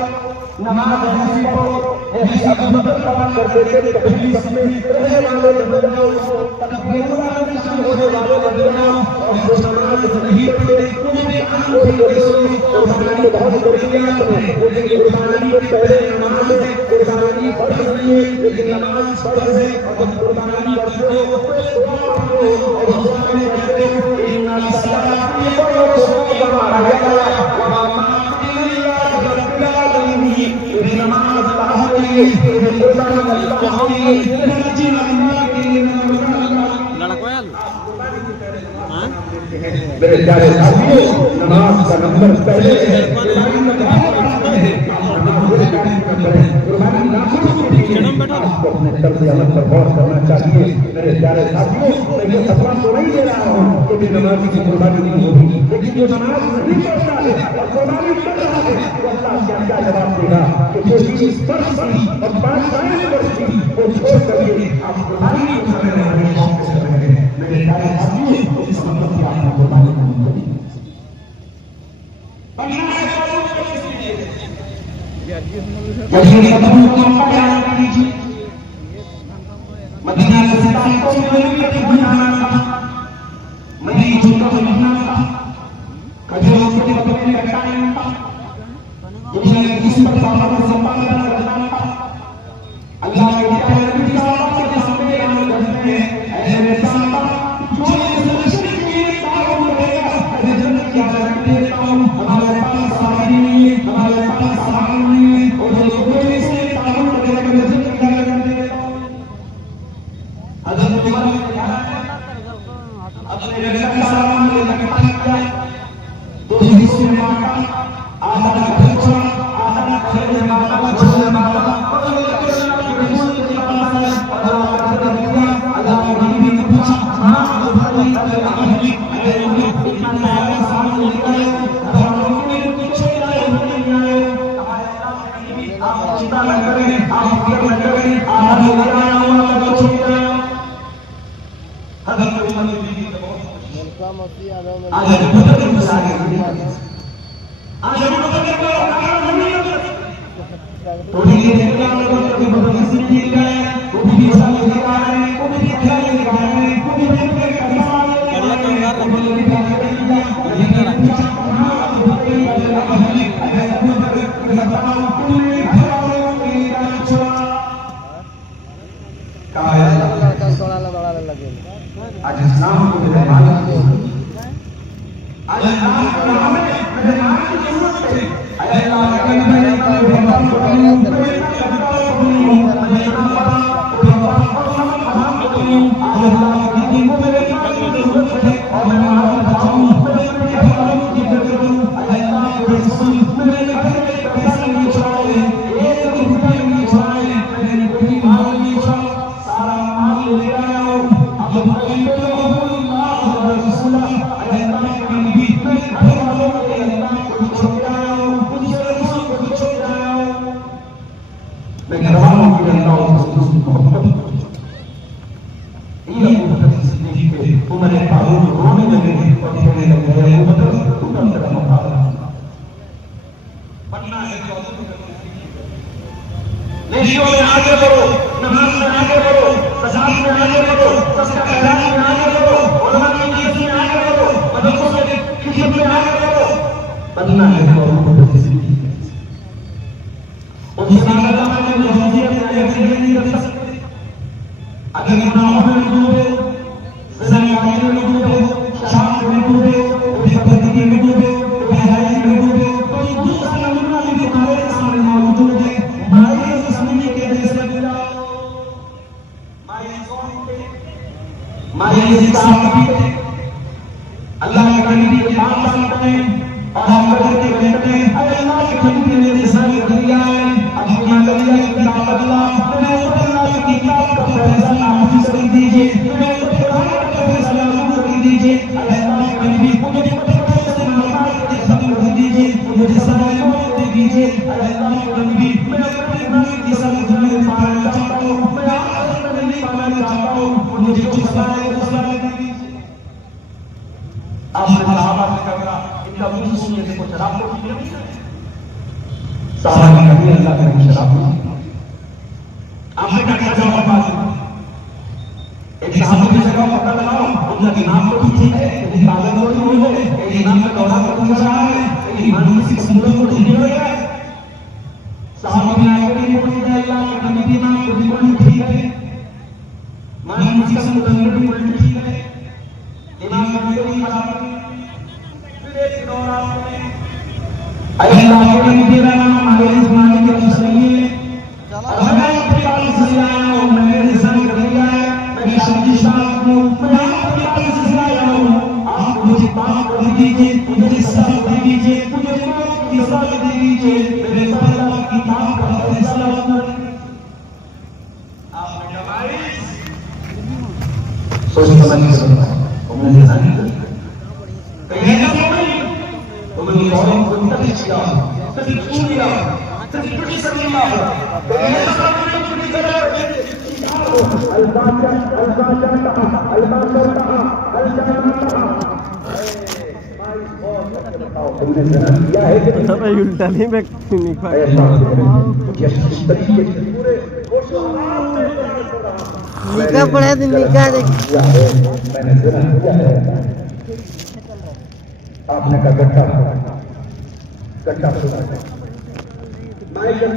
نماز ایسی پڑھو جیسے ابو بکر پڑھا کرتے تھے، پہلی صف میں رہنے والے بن جاؤ، تکبیر اللہ شروع ہونے والے بن جاؤ، اور جو نماز نہیں پڑھتے انہیں آنکھوں سے دیکھو اور قربانی بہت بڑی بات ہے، لیکن قربانی کے پہلے نماز ہے، قربانی فرض نہیں ہے لیکن نماز فرض ہے، اور جب قربانی کرتے ہو دعا پڑھو اور دعا میں کہتے ہو ان الصلاۃ لڑکوال میرے پیارے ساتھیوں، نماز کا نمبر پہلے ہے، قربانی آپ کو اپنے طرز عمل پر غور کرنا چاہیے۔ میرے پیارے ساتھیوں، میں یہ فتویٰ تو نہیں دے رہا ہوں کہ بھی نمازی کی قربانی نہیں ہوگی، لیکن جو نماز نہیں پڑھتا ہے اور قربانی کر رہا ہے وہ اللہ کیا جواب دے گا کہ جو چیز فرض تھی اور 5 سال فرض تھی وہ چھوڑ کر کے آپ قربانی نہیں کر رہے ہیں، شوق سے کر رہے ہیں۔ میرے پیارے ساتھیوں، اس مطلب کہ آپ نے قربانی نہیں کی۔ مدینہ سے ستائش کو مدینہ کے بنانا تھا، مدینہ چھوٹا بنانا تھا، کھجوروں کے بدلے میں کٹانا تھا، دنیا کے کسی پر پاپا کو سنبھال کر رکھنا تھا۔ اللہ کے پیارے نبی صاحب کے سامنے ہم کرتے ہیں، اے میرے صحابہ، جو اس مشرق کے لیے تعاون کرے گا، میں جنت کی اجازت دیتا ہوں۔ ہمارے پاس سواری نہیں ہے، ہمارے پاس سامان نہیں ہے، اور جو کوئی سے تعاون کرے گا میں جنت کی اجازت دیتا ہوں۔ حضرت عمر نے کہا اپنے گھر کا سامان لے کر کیا 2 حصوں میں بانٹا، آدھا بچہ آدھا گھر میں بانٹا، بچہ میں بانٹا، اور اللہ کے رسول کے پاس آئے اور اللہ کا ذکر کیا۔ اللہ کے نبی نے پوچھا ماں بھائی اہلی اے نبی اتنا سارا سامان لے کر آئے، ہم لوگوں نے کچھ نہیں لائے، نہیں آئے۔ ہمارے اللہ کے نبی آپ چنتا نہ کریں، آپ فکر نہ کریں، آدھا لے کر آیا ہوں آپ کو چھوڑ کر آیا ہوں۔ حضرت عمر نے بھی آج بدر میں آ گئے، آج ہم بدر کے کوئی کام نہیں ہوتا، تو بھی یہ دیکھنا ہوگا کہ بدر کسی نے نہیں گئے، وہ بھی ایسا لے کر آ رہے ہیں، وہ بھی کیا لے کر آ رہے ہیں، وہ بھی بدر کے قدم آ رہے ہیں، وہ بھی بدر کے قدم آ رہے ہیں، لیکن پوچھا کہاں بدر کے قدم آ رہے ہیں، اے بدر کے بتاؤ تم نے گھر والوں کے لیے کیا چھوڑا؟ کہا ہے آج اسلام کو میرے مال کی ضرورت ہے، آج اسلام کو ہمیں میرے مال کی ضرورت ہے۔ اے اللہ اگر میں نے اپنے وطن کو دوں، میں اپنا کرتا کو دوں، میں اپنا پڑھا تو وطن اور حرام کو دوں، آج اللہ کی دین کو میرے مال کی ضرورت ہے اور میں مال بچاؤں، میں اپنے گھر والوں کی فکر کروں۔ اے اللہ کے رسول میرے گھر میں پیسہ نہیں چھوڑے، 1 روپیہ نہیں چھوڑے، میں نے کوئی مال نہیں چھوڑا، سارا مال لے آیا ہوں۔ اب میں گھر والوں کے اللہ اور رسول کی محبت یہ ابو بکر صدیق پہ عمر فاروق رونے لگے اور کہنے لگے اے ابو بکر تم کا میرا مقابلہ بننا ہے تو نیکیوں میں آگے بڑھو، نماز میں آگے بڑھو، قصاص میں آگے بڑھو، صدقہ خیرات میں آگے بڑھو، علماء کی عزت میں آگے بڑھو، مدرسوں کی خدمت میں آگے بڑھو، بننا ہے تو ابو بکر صدیق اس کے بعد اللہ نے جو حیثیت میں آگے نہیں کر سکتے، اگر گناہوں میں ڈوبے، زنا میں ڈوبے، شراب میں ڈوبے، بے پردگی میں ڈوبے، بے حیائی میں ڈوبے، تو یہ دوسرا نمونہ بھی تمہارے سامنے موجود ہے۔ مائے زمین کے جیسے جاؤ، مائے صاحب پیتے، اللہ کے نبی کے پاس آتے ہیں اور ہم کہتے ہیں اے اللہ کے نبی نے میرے سامنے دیا ہے، اب میں دنیا کی کتاب اللہ، میں اللہ کی کتاب کا فیصلہ نافذ کر دیجیے، میں قرآن کا فیصلہ نافذ کر دیجیے۔ اے اللہ کے نبی مجھے پتہ سے معاملات کو ختم کر دیجیے، مجھے سزا دے دیجیے۔ اے اللہ کے نبی میں اپنے گناہ کی سزا نہیں پانا چاہتا ہوں، میں آخرت میں نہیں پانا چاہتا ہوں، مجھے جو سزا ہے وہ سزا دے دیجیے۔ آپ نے صحابہ سے کہا ان کا منہ سننے سے کچھ شراب کو نہیں ہے، صحابہ نے کہا اللہ کا شراب نہیں، آپ نے کہا جواب بات ایک صحابہ کی جگہ پتہ لگاؤ، ان کا نام تو ٹھیک ہے لیکن تعلق کوئی نہیں ہے، ایک نام کا دورہ کو نظر آ رہا ہے، ایک ایمان کی سمجھوں کو ٹھیک ہو گیا ہے۔ صحابہ نے آگے نہیں بولی ہے اللہ کے نبی نام کو بھی ٹھیک ہے، مان کی سمجھوں کو بھی ٹھیک ہے، امام مالک خراب پھر ایک دورہ میں اللہ کے نبی میرا نام علیہ السلام کے صحیح ہے اور میں اپنے پاس سے آیا ہوں، میں نے رسالت کیا ہے، میں شادی شاہ ہوں، میں آپ کے پاس دیجیے، مجھے حصہ دے دیجیے، مجھے حصہ دے دیجیے، میرے پہلا کتاب کا فیصلہ ہوا۔ آپ نے کمائی سوچ سمجھ کے سننا، تم نے ظاہر کر کہیں نہ پڑی، تم نے قوم کو تکلیف کیا، تکلیف کیا، تکلیف کر دیا، الٹا نہیں نکاح پڑھا تو نکاح آپ نے کہا گٹھا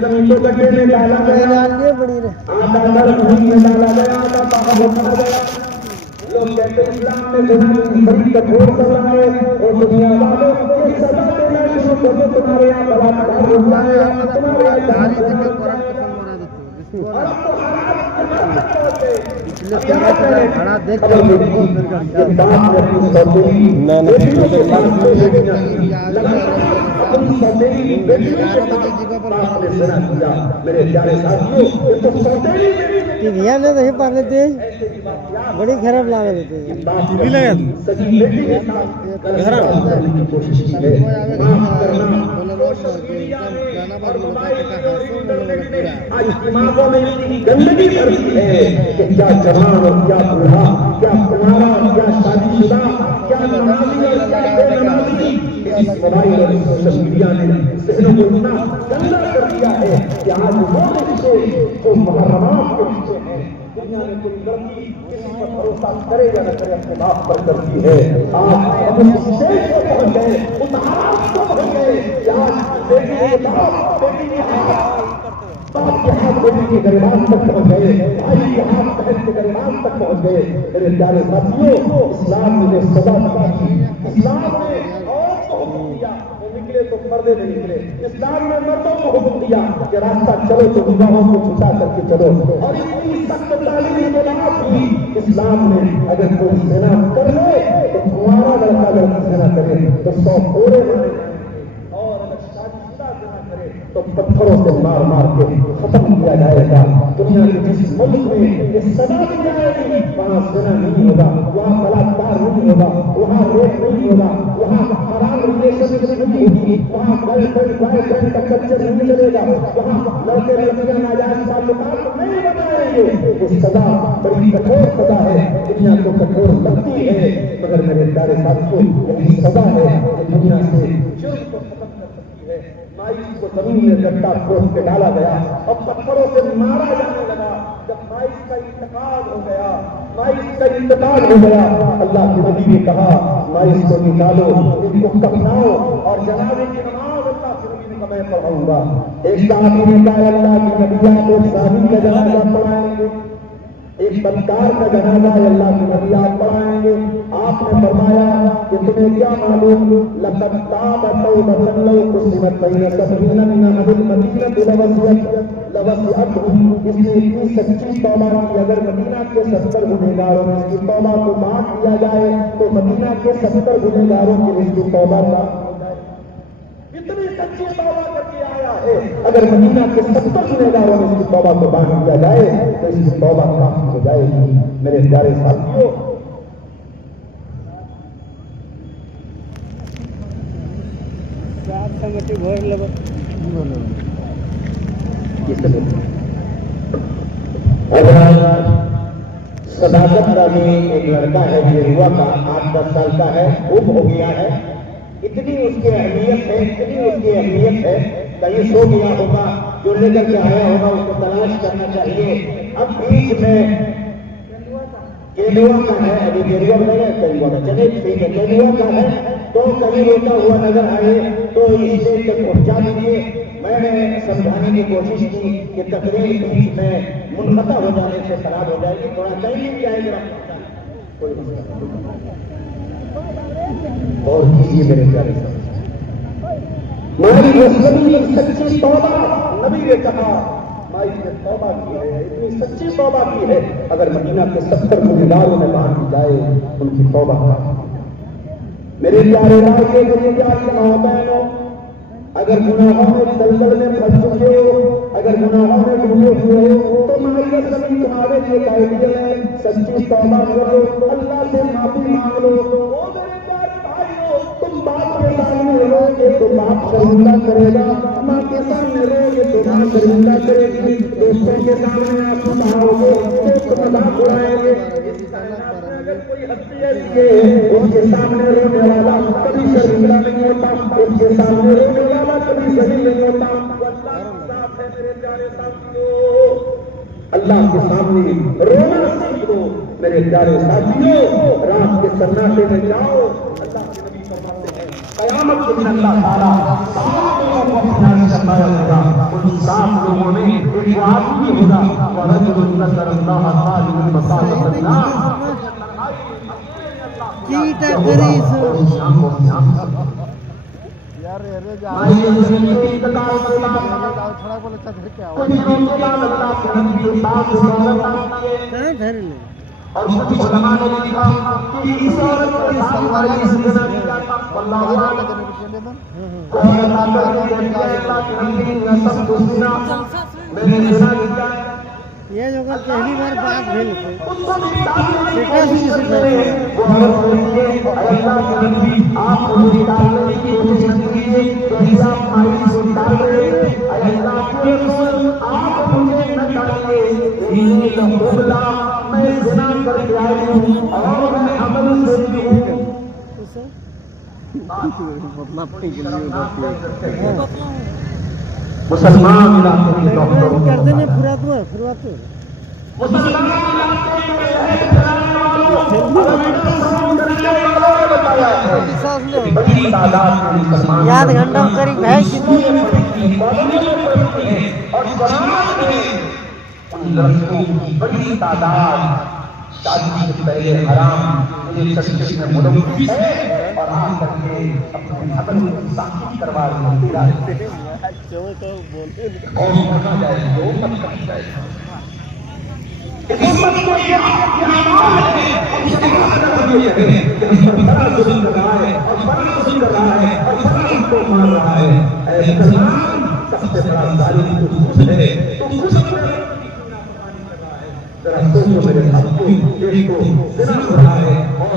زمین کو گڈھے میں ڈالا گیا، آدھا نر بھومಿ میں ڈالا گیا، آدھا پہاڑ اٹھا گیا۔ لوگ کہتے ہیں اسلام میں گناہ کی بڑی کٹھور سزا ہے، اور دنیا والوں یہ سزا دینا شروع کر دو، تمہارے یہاں بلاکار ہوتا ہے، تمہارے یہاں نہیں پا لیتے، بڑی خراب لاگ دیتے گندگی بھرتی ہے کہ کیا جوان اور کیا بوڑھا، کیا کنوارا اور کیا شادی شدہ، کیا نمازی اور کیا بے نمازی، اس موبائل اور سوشل میڈیا نے ذہنوں کو اتنا گندا کر دیا ہے کہ آج وہ رشتے جو محرمات کے رشتے ہیں، دنیا میں کوئی لڑکی کسی پر بھروسہ کرے یا نہ کرے اپنے باپ پر کرتی ہے۔ آج ہم اس اسٹیج کو پہنچ گئے، اس حالات کو پہنچ گئے کہ آج بیٹی کے باپ، بیٹی کے ہاتھ، باپ کے ہاتھ بیٹی کے گریبان تک پہنچ گئے، بھائی کے ہاتھ بہن کے گریبان تک پہنچ گئے۔ میرے پیارے ساتھیوں، اسلام نے جو سزا دی، اسلام نے عورت کو حکم دیا وہ نکلے تو پردے میں نکلے، اسلام نے مردوں کو حکم دیا کہ راستہ چلو تو نگاہوں کو جھکا کر کے چلو، اور اتنی سخت تعلیم کے بعد بھی اسلام نے اگر کوئی زنا کر لے تو تمہارا لڑکا لڑکی زنا کرے تو 100 کوڑے مارے جائیں، اور اگر شادی شدہ زنا کرے تو پتھروں سے مار مار کے ختم کیا جائے گا۔ دنیا کے جس ملک میں یہ سزا دی جائے گی وہاں زنا نہیں ہوگا، وہاں بلاکار نہیں ہوگا، وہاں ریپ نہیں ہوگا، وہاں حرام ریلیشن نہیں ہوگی، وہاں گرل فرینڈ بوائے فرینڈ کا کلچر نہیں چلے گا، وہاں لڑکے لڑکیاں ناجائز تعلقات نہیں بنائیں گے۔ یہ سزا بڑی کٹھور سزا ہے، دنیا کو کٹھور لگتی ہے، مگر میرے پیارے ساتھیوں یہی سزا ہے کہ دنیا سے جرم کو ختم کر سکتی ہے۔ مائیس کو زمین میں گڈھا کھود کے ڈالا گیا اور پتھروں سے مارا جانے لگا۔ جب مائیس کا انتقال ہو گیا، مائیس کا انتقال ہو گیا، اللہ کے نبی نے کہا مائیس کو نکالو، ان کو کفناؤ اور جنازے کی نماز اللہ کے نبی نے کہا میں پڑھاؤں گا۔ ایک صحابی نے کہا اللہ کے نبی آپ ایک صحابی کا جنازہ پڑھائیں گے، ایک بدکار کا جنازہ اللہ کے نبی آپ پڑھائیں گے۔ آپ نے فرمایا کہ تمہیں کیا معلوم، لقد تاب توبۃ لو قسمت بین سبعین من اہل المدینہ لوسعتهم، اس نے اتنی سچی توبہ کی اگر مدینہ کے 70 گنہگاروں میں اس کی توبہ کو بانٹ دیا جائے تو مدینہ کے 70 گنہگاروں کی اس کی توبہ کا اتنی سچی توبہ کر کے آیا ہے، اگر مدینہ کے 70 گنہگاروں میں اس کی توبہ کو بانٹ دیا جائے تو اس کی توبہ کافی ہو جائے گی۔ میرے پیارے ساتھیوں، صداقت کا بھی ایک لڑکا ہے ہوا کا 8-10 سال کا ہے، خوب ہو گیا ہے، اتنی اس کی اہمیت ہے، اتنی اس کی اہمیت ہے، کہیں سو گیا ہوگا، جو لے کر کے آیا ہوگا اس کو تلاش کرنا چاہیے۔ اب بیچ میں کیلوا کا ہے، ابھی کیلوا نہیں ہے، کیلوا کا چلے ٹھیک ہے، کیلوا کا ہے تو کہیں روتا ہوا نظر آئے تو اسٹیج تک پہنچا دیجیے۔ میں نے سمجھانے کی کوشش کی کہ تقریر بیچ میں منقطع ہو جانے سے خراب ہو جائے گی، تھوڑا ٹائم جائے گا، کوئی اور کیجیے میرے پیارے مائی سچی توبہ، نبی نے کہا مائی نے توبہ کی ہے، اتنی سچی توبہ کی ہے، اگر مدینہ کے 70 گنہگاروں میں بانٹ دی جائے ان کی توبہ کا میرے پیارے بھائیوں میری پیاری ماں بہنوں اگر گناہوں میں دلدل میں پھنس چکے ہو اگر گناہوں میں ڈوبے ہوئے ہو تو مائیے سبھی تمہارے لیے آئیڈیل ہے سچی توبہ کرو اللہ سے معافی مانگ لو او میرے پیارے بھائیوں تم باپ کے سامنے رو گے تو باپ شرمندہ کرے گا ماں کے سامنے رو گے تو ماں شرمندہ کرے گی دوستوں کے سامنے آپ بتاؤ گے دوست مذاق اڑائیں گے کوئی ہستی ایسی ہے اس کے سامنے رونے والا کبھی شرمندہ نہیں ہوتا اس کے سامنے رونے والا کبھی ذلیل نہیں ہوتا اللہ کے سامنے رونا سیکھ دو میرے پیارے ساتھیوں رات کے سناٹے میں جاؤ اللہ کے نبی فرماتے ہیں قیامت کے دن اللہ تعالیٰ سات لوگوں کو اپنا سنایا ہوگا ان سات لوگوں میں ایک آدمی ہوگا ورجل نذر اللہ خالد مساجد الناس کیٹا کریس یار ارے جا تھوڑا بولے تھا کیا ہوا کہاں گھر لے اور کچھ علماء نے لکھا کہ اس عورت کے سالوار کی زندہ نہیں جاتا واللہ عالم کوئی اللہ کے نبی نے سب کو سنا میں نے سنا کیا یہ جو پہلی بار بات بھیل تھے اللہ کے نبی آپ کو نکالنے کی کوشش کیجیے کیسے آپ مائی سے نکال رہے ہیں اللہ کے رسول آپ مجھے نہ ڈالیے میں زنا کر کے آئی ہوں اور میں عمل سے بھی ہوں مسلمان علاقے کے ڈاکٹر کرتے ہیں فرات مسلمان علاقے میں رہنے بتایا بڑی تعداد میں مسلمان یاد گھنٹہ قریب ہے اور قرآن میں ان لڑکوں کی بڑی تعداد شادی سے پہلے حرام مجھے کشش میں ملوث ہے اور آ کر کے اپنے حمل کو ساخت کروا رہے ہیں اور کہا جائے جو مت کہا جائے اس امت کو یہ احترام ہے اس کے بعد یہ ہے کہ ہم پر بڑا ظلم کر رہا ہے اور بڑا ظلم کر رہا ہے اور بڑا ان کو مار رہا ہے اے مسلمان سب سے بڑا ظالم تو خود ہے تو خود ذرا سوچو میرے ساتھ ایک کو زنا ہو رہا ہے اور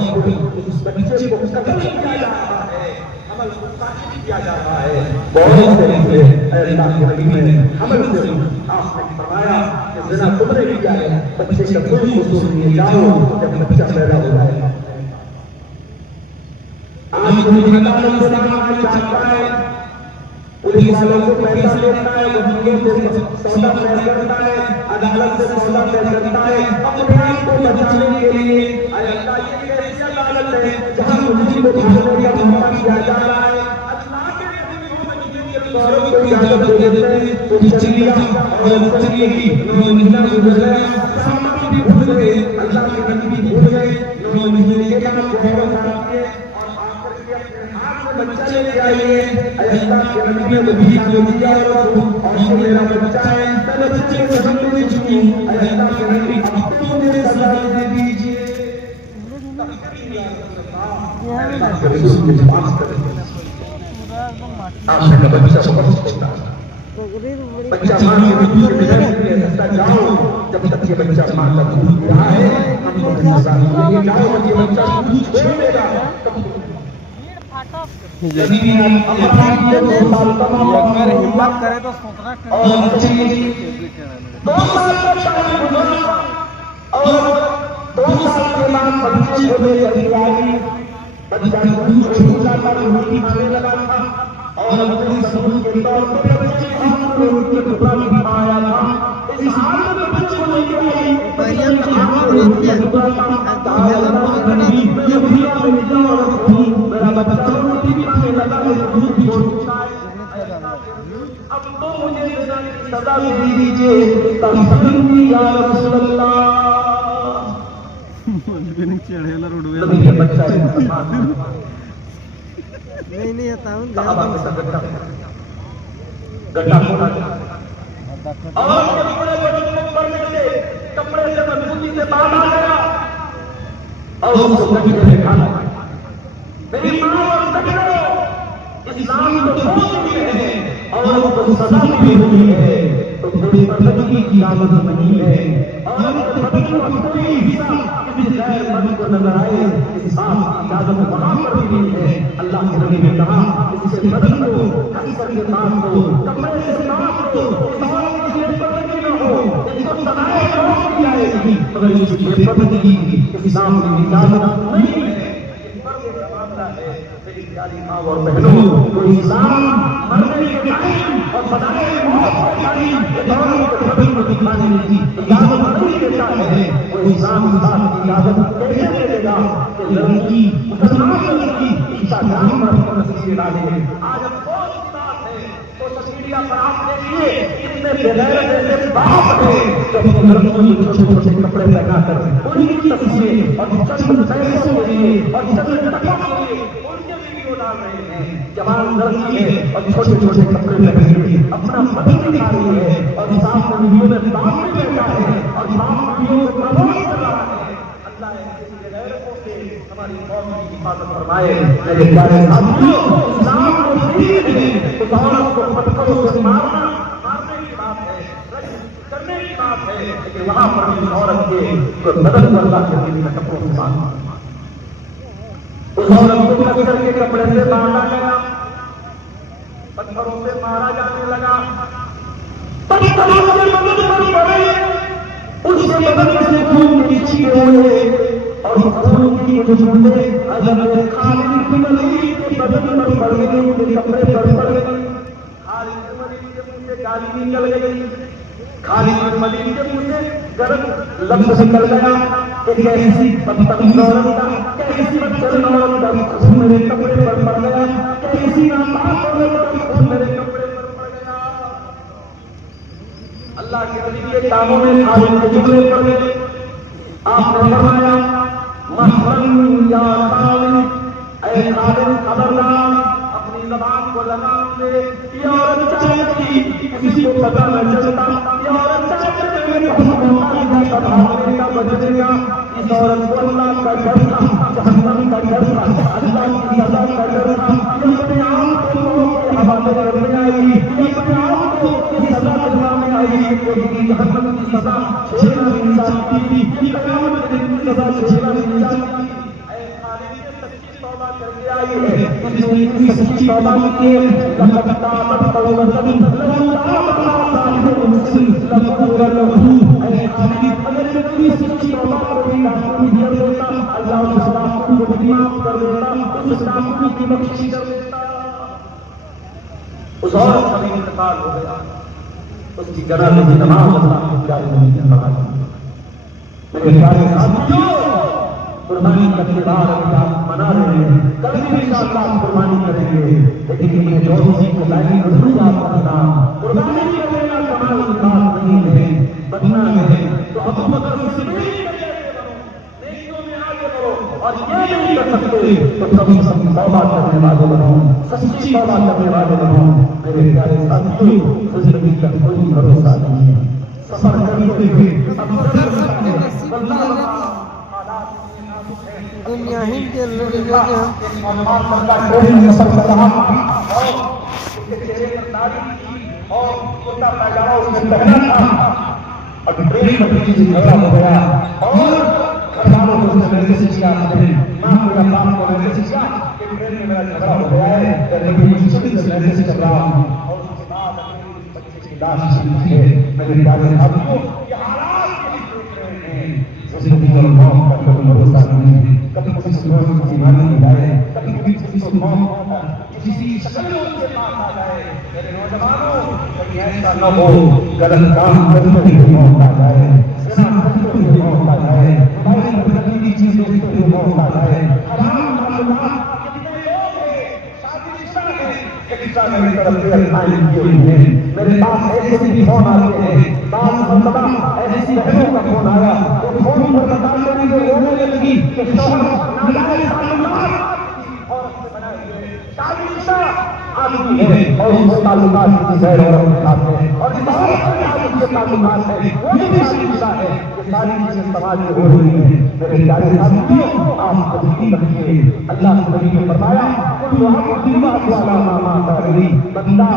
اس بچے کو قتل کیا جا رہا ہے حمل کو ساخت کیا جا رہا ہے بہت سے نکلے اے اللہ کے نبی نے حمل سے آپ نے فرمایا کہ زنا تم نے کیا ہے بچے کا کوئی قصور نہیں جاؤ جب بچہ پیدا ہو جائے آج کوئی عدالت سے جانا چاہتا ہے پولیس والوں کو پیسہ دیتا ہے وکیلوں سے سودا طے کرتا ہے عدالت سے سودا طے کرتا ہے اپنے آپ کو بچانے کے لیے اے اللہ یہ ایسی عدالت ہے جہاں مجرم کو بھاگنے کا موقع دیا جا رہا ہے اللہ کے عورت کو اجازت دے دیتے ہیں تو چلی گیا اور چلیے گی 9 مہینہ گزر گیا سامان بھی بھول گئے اللہ کے نبی بھی بھول گئے 9 مہینے کے بعد عورت آتی ہے اور آ کر کے اپنے ہاتھ میں بچہ لے کے آئی ہے اے اللہ کے نبی نے بھی دے دیا اور یہ میرا بچہ ہے میں بچے کو قسم دے چکی ہوں اے اللہ کے نبی آپ کو مجھے سزا دے دیجیے اللہ کے رسول مجھے معاف کر دیں آپ کا بچہ بہت چھوٹا بچہ ماں کے دودھ کے بغیر نہیں رہ سکتا جاؤ جب تک یہ بچہ ماں کا دودھ پی رہا ہے ہم کو سزا دیں جاؤ جب یہ بچہ دودھ چھوڑ دے گا اگر ہمت کرے تو سوچنا اور 2 سال اور 2 سال کے بعد بچے کو لے کر آئی بچہ دودھ چھوڑا تھا روٹی کھانے لگا تھا اور اپنے ثبوت کے طور پر بچے کے ہاتھ میں روٹی کا ٹکڑا بھی کھایا تھا اس حال میں بچے کو لے کر آئی مریم کے ہاتھ میں روٹی کا ٹکڑا تھا میرا بچہ روٹی بھی کھانے لگا ہے دودھ بھی چھوڑ چکا ہے اب تو مجھے سزا دے دیجیے تستغفرنی یا رسول اللہ بچہ نہیں آتا ہوں گڈھا کھولا اور کپڑے سے مضبوطی سے باہر آ گیا اور اس کو گڈھے میں کھانا میری ماں اور بہنوں، اسلام تو بہت ہی ہے اور کو سزا بھی ہوئی ہے، تو بے پردگی کی اجازت نہیں ہے، اور بدن کا کوئی حصہ کسی غیر مرد کو نظر آئے، اس بات کی اجازت وہاں پر بھی نہیں ہے۔ اللہ کے نبی نے کہا اس سے بدن کو ڈھک کر کے باندھ دو، کپڑے سے باندھ دو، اس عورت کی بے پردگی نہ ہو، اس کو سزائے موت دی جائے گی، مگر اس کی بے پردگی کی اسلام کی اجازت نہیں ہے۔ میری پیاری ماں اور بہنوں، تو اسلام مرنے کے ٹائم اور سزائے موت کے ٹائم عورت کے بدن کو دکھانے کی اجازت نہیں دیتا ہے، وہ اسلام اس بات کی اجازت کیسے دے دے گا کہ لڑکی مسلمان لڑکی انسٹاگرام پر اپنی تصویر ڈالے؟ آج ہم بہت سی بات ہے سوشل میڈیا پر آپ دیکھیے کتنے بغیر ایسے باپ ہے جو اپنی لڑکیوں کو چھوٹے چھوٹے کپڑے پہنا کر ان کی تصویریں اور چند پیسوں کے لیے اور چند ٹکوں کے لیے ان کے ویڈیو ڈال رہے ہیں۔ جوان لڑکی ہے اور چھوٹے چھوٹے کپڑے پہن کے اپنا بدن دکھا رہی ہے اور ساتھ میں ویڈیو میں باپ بھی بیٹھا ہے اور باپ ویڈیو کو پروموٹ کر رہا ہے۔ اللہ ایسی غیرتوں سے ہماری قوم کی حفاظت فرمائے۔ میرے پیارے ساتھیوں، اسلام کو دین ہے، اس عورت کو پتھروں سے مارنے کی بات ہے، رجم کرنے کی بات ہے، لیکن وہاں پر اس عورت کے بدن پر اللہ کے نبی نے کپڑوں سے باندھا، اس عورت کو پتھر کے کپڑے سے باندھا گیا، پتھروں سے مارا جانے لگا، پتھروں سے بدن پر پڑے، اس کے بدن سے خون کی چھینٹیں ہوئے اور خون کی کچھ بوندیں حضرت خالد بن ولید کے بدن پر پڑ گئی، ان کے کپڑے پر پڑ گئی۔ خالد بن ولید کے منہ سے گالی نکل گئی، خالد بن ولید کے منہ سے گرم لفظ نکل گیا کہ کیسی بدتمیز عورت کا، کیسی بدتمیز عورت کا خون میرے کپڑے پر پڑ گیا، کیسی ناپاک عورت کا خون میرے کپڑے پر پڑ گیا۔ اللہ کے نبی کے کاموں میں خالد کے جملے پڑ گئے۔ آپ نے فرمایا محرم یا خالد، اے خالد خبردار، اپنی زبان کو لگام دے، یہ عورت چاہتی کسی کو پتہ نہ چلتا، یہ عورت چاہتی بھاگنے کا بچنے کا، اس عورت کو اللہ کا ڈر تھا، جہنم کا ڈر تھا، اللہ کی سزا کا ڈر تھا، یہ اپنے آپ کو موت کے حوالے کرنے آئی، یہ اپنے آپ کو اس سزا دلوانے آئی کہ جہنم کی سزا چھیڑنا نہیں چاہتی تھی، یہ قیامت کے دن کی سزا چھیڑنا نہیں چاہتی تھی۔ اے خالد، یہ سچی توبہ کر کے آئی ہے، اس نے اتنی سچی توبہ کی ہے، لقد تابت توبۃ لولا صاحب مسلم لغفر له۔ اے خالد، اگر اتنی سچی توبہ کوئی ڈاکو کر دیتا، اللہ اس ڈاکو کو بھی معاف کر دیتا، اس ڈاکو کی بخشش کر دیتا۔ اس عورت کا بھی انتقال ہو گیا، اس کی جنازے کی نماز اللہ کے پیارے نبی نے پڑھائی۔ میرے پیارے ساتھیوں، قربانی کا تہوار ابھی آپ منا رہے ہیں، کل بھی انشاءاللہ آپ قربانی کریں گے، لیکن یہ جو چیز کو لائن ضرور آپ کرنا، قربانی کرنے کا کمال کی بات نہیں ہے، بننا ہے تو ابو بکر صدیق کے جیسے بنو، نیکیوں میں آگے بڑھو، اور یہ نہیں کر سکتے تو کم سے کم توبہ کرنے والے بنو، سچی توبہ کرنے والے بنو۔ میرے پیارے ساتھیوں، زندگی کا کوئی بھروسہ نہیں ہے، سفر کرتے ہوئے دنیا ہی کے اندر جو ہے زندگی اور موت کا کوئی بھروسہ نہیں ہے، کبھی کسی سے موت کی بیماری ہو جائے، کبھی کسی سے موت کسی شکل میں ان کے پاس آ جائے۔ میرے نوجوانوں، کہیں ایسا نہ ہو غلط کام کرتے ہوئے موت آ جائے، زنا کرتے ہوئے موت آ جائے، موبائل پر گندی چیز دیکھتے ہوئے موت آ جائے، حرام معلومات کتنے لوگ ہیں، شادی رشتہ ہے، رشتہ میری طرف سے اٹھائیں کیے ہوئے ہیں۔ میرے پاس ایسے بھی فون آتے ہیں، بعض مرتبہ ایسی بہنوں کا فون آیا تو فون پر بتانے لگی، رونے لگی کہ شوہر ناجائز تعلقات عورت سے بنائے ہوئے، شادی رشتہ آدمی ہے اور اس تعلقات کی غیر عورت کے ساتھ ہے، اور اس عورت کے کے تعلقات ہیں وہ بھی معلوم ہے کہ ساری چیزیں سماج میں ہو رہی ہیں. میرے پیارے ساتھیوں آپ تسلیم رکھیے. اللہ کے نبی نے فرمایا کل عبد والا ما مات بندہ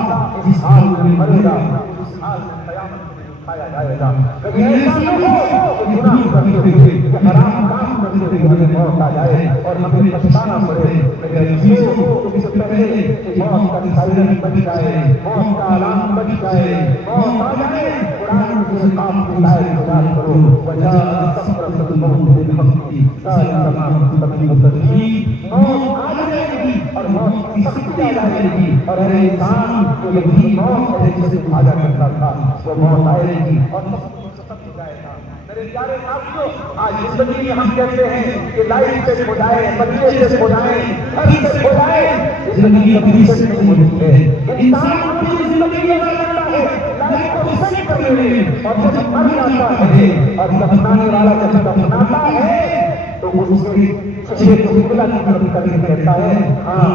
اس حال میں مرے گا اس حال میں قیامت میں اٹھایا جائے گا. کبھی ایسا نہ ہو کہ گناہ کرتے ہوئے کہ حرام کام کرتے ہوئے ہمیں موت آ جائے اور ہمیں پچھتانا پڑے. میرے عزیزوں اس سے پہلے کہ موت کا سائرن بچ جائے, موت کا الارم بچ جائے, موت آ جائے, قرآن کے کام کی لائق یاد کرو. وجاء سکرۃ الموت بالحق ذلک ما كنت منه تحيد. موت آ جائے گی اور موت کی سختی آ جائے گی اور ہر انسان کو یہی موت ہے جسے بھاگا کرتا تھا وہ موت آئے گی اور سب کچھ ختم ہو جائے گا. میرے پیارے ساتھیوں آج زندگی میں ہم کہتے ہیں کہ لائٹ سے کھو جائے, بچے سے کھو جائے, گھر سے کھو جائے. زندگی کبھی سیٹ نہیں ہوتی ہے. انسان اپنی زندگی میں کرتا ہے لائٹ کو سیٹ کرنے میں اور جب مر جاتا ہے اور دفنانے والا جب دفناتا ہے تو اس کے چہرے کو کھلا کر کے کہتا ہے ہاں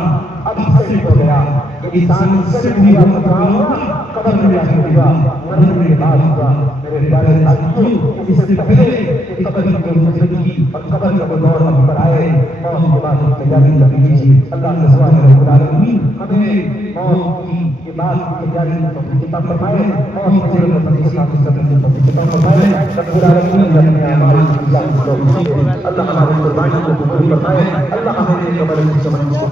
اب سیٹ ہو گیا. انسان سیٹ ہوا تو کہاں ہوا, قبر میں جا کے ہوا, مرنے کے بعد ہوا. میرے پیارے ساتھیوں اس سے پہلے کہ قبر کی زندگی اور قبر کا دور ہم پر آئے موت کے بعد کی تیاری کر لیجیے. اللہ سے سوال ہے رب العالمین ہمیں موت کے بعد کی تیاری کا فرمائے, موت سے بچنے کے ساتھ کرنے کا فرمائے. رب العالمین اپنے اعمال کی اصلاح اللہ ہماری قربانی کو قبول فرمائے. اللہ ہمیں قبر کی سمجھ کو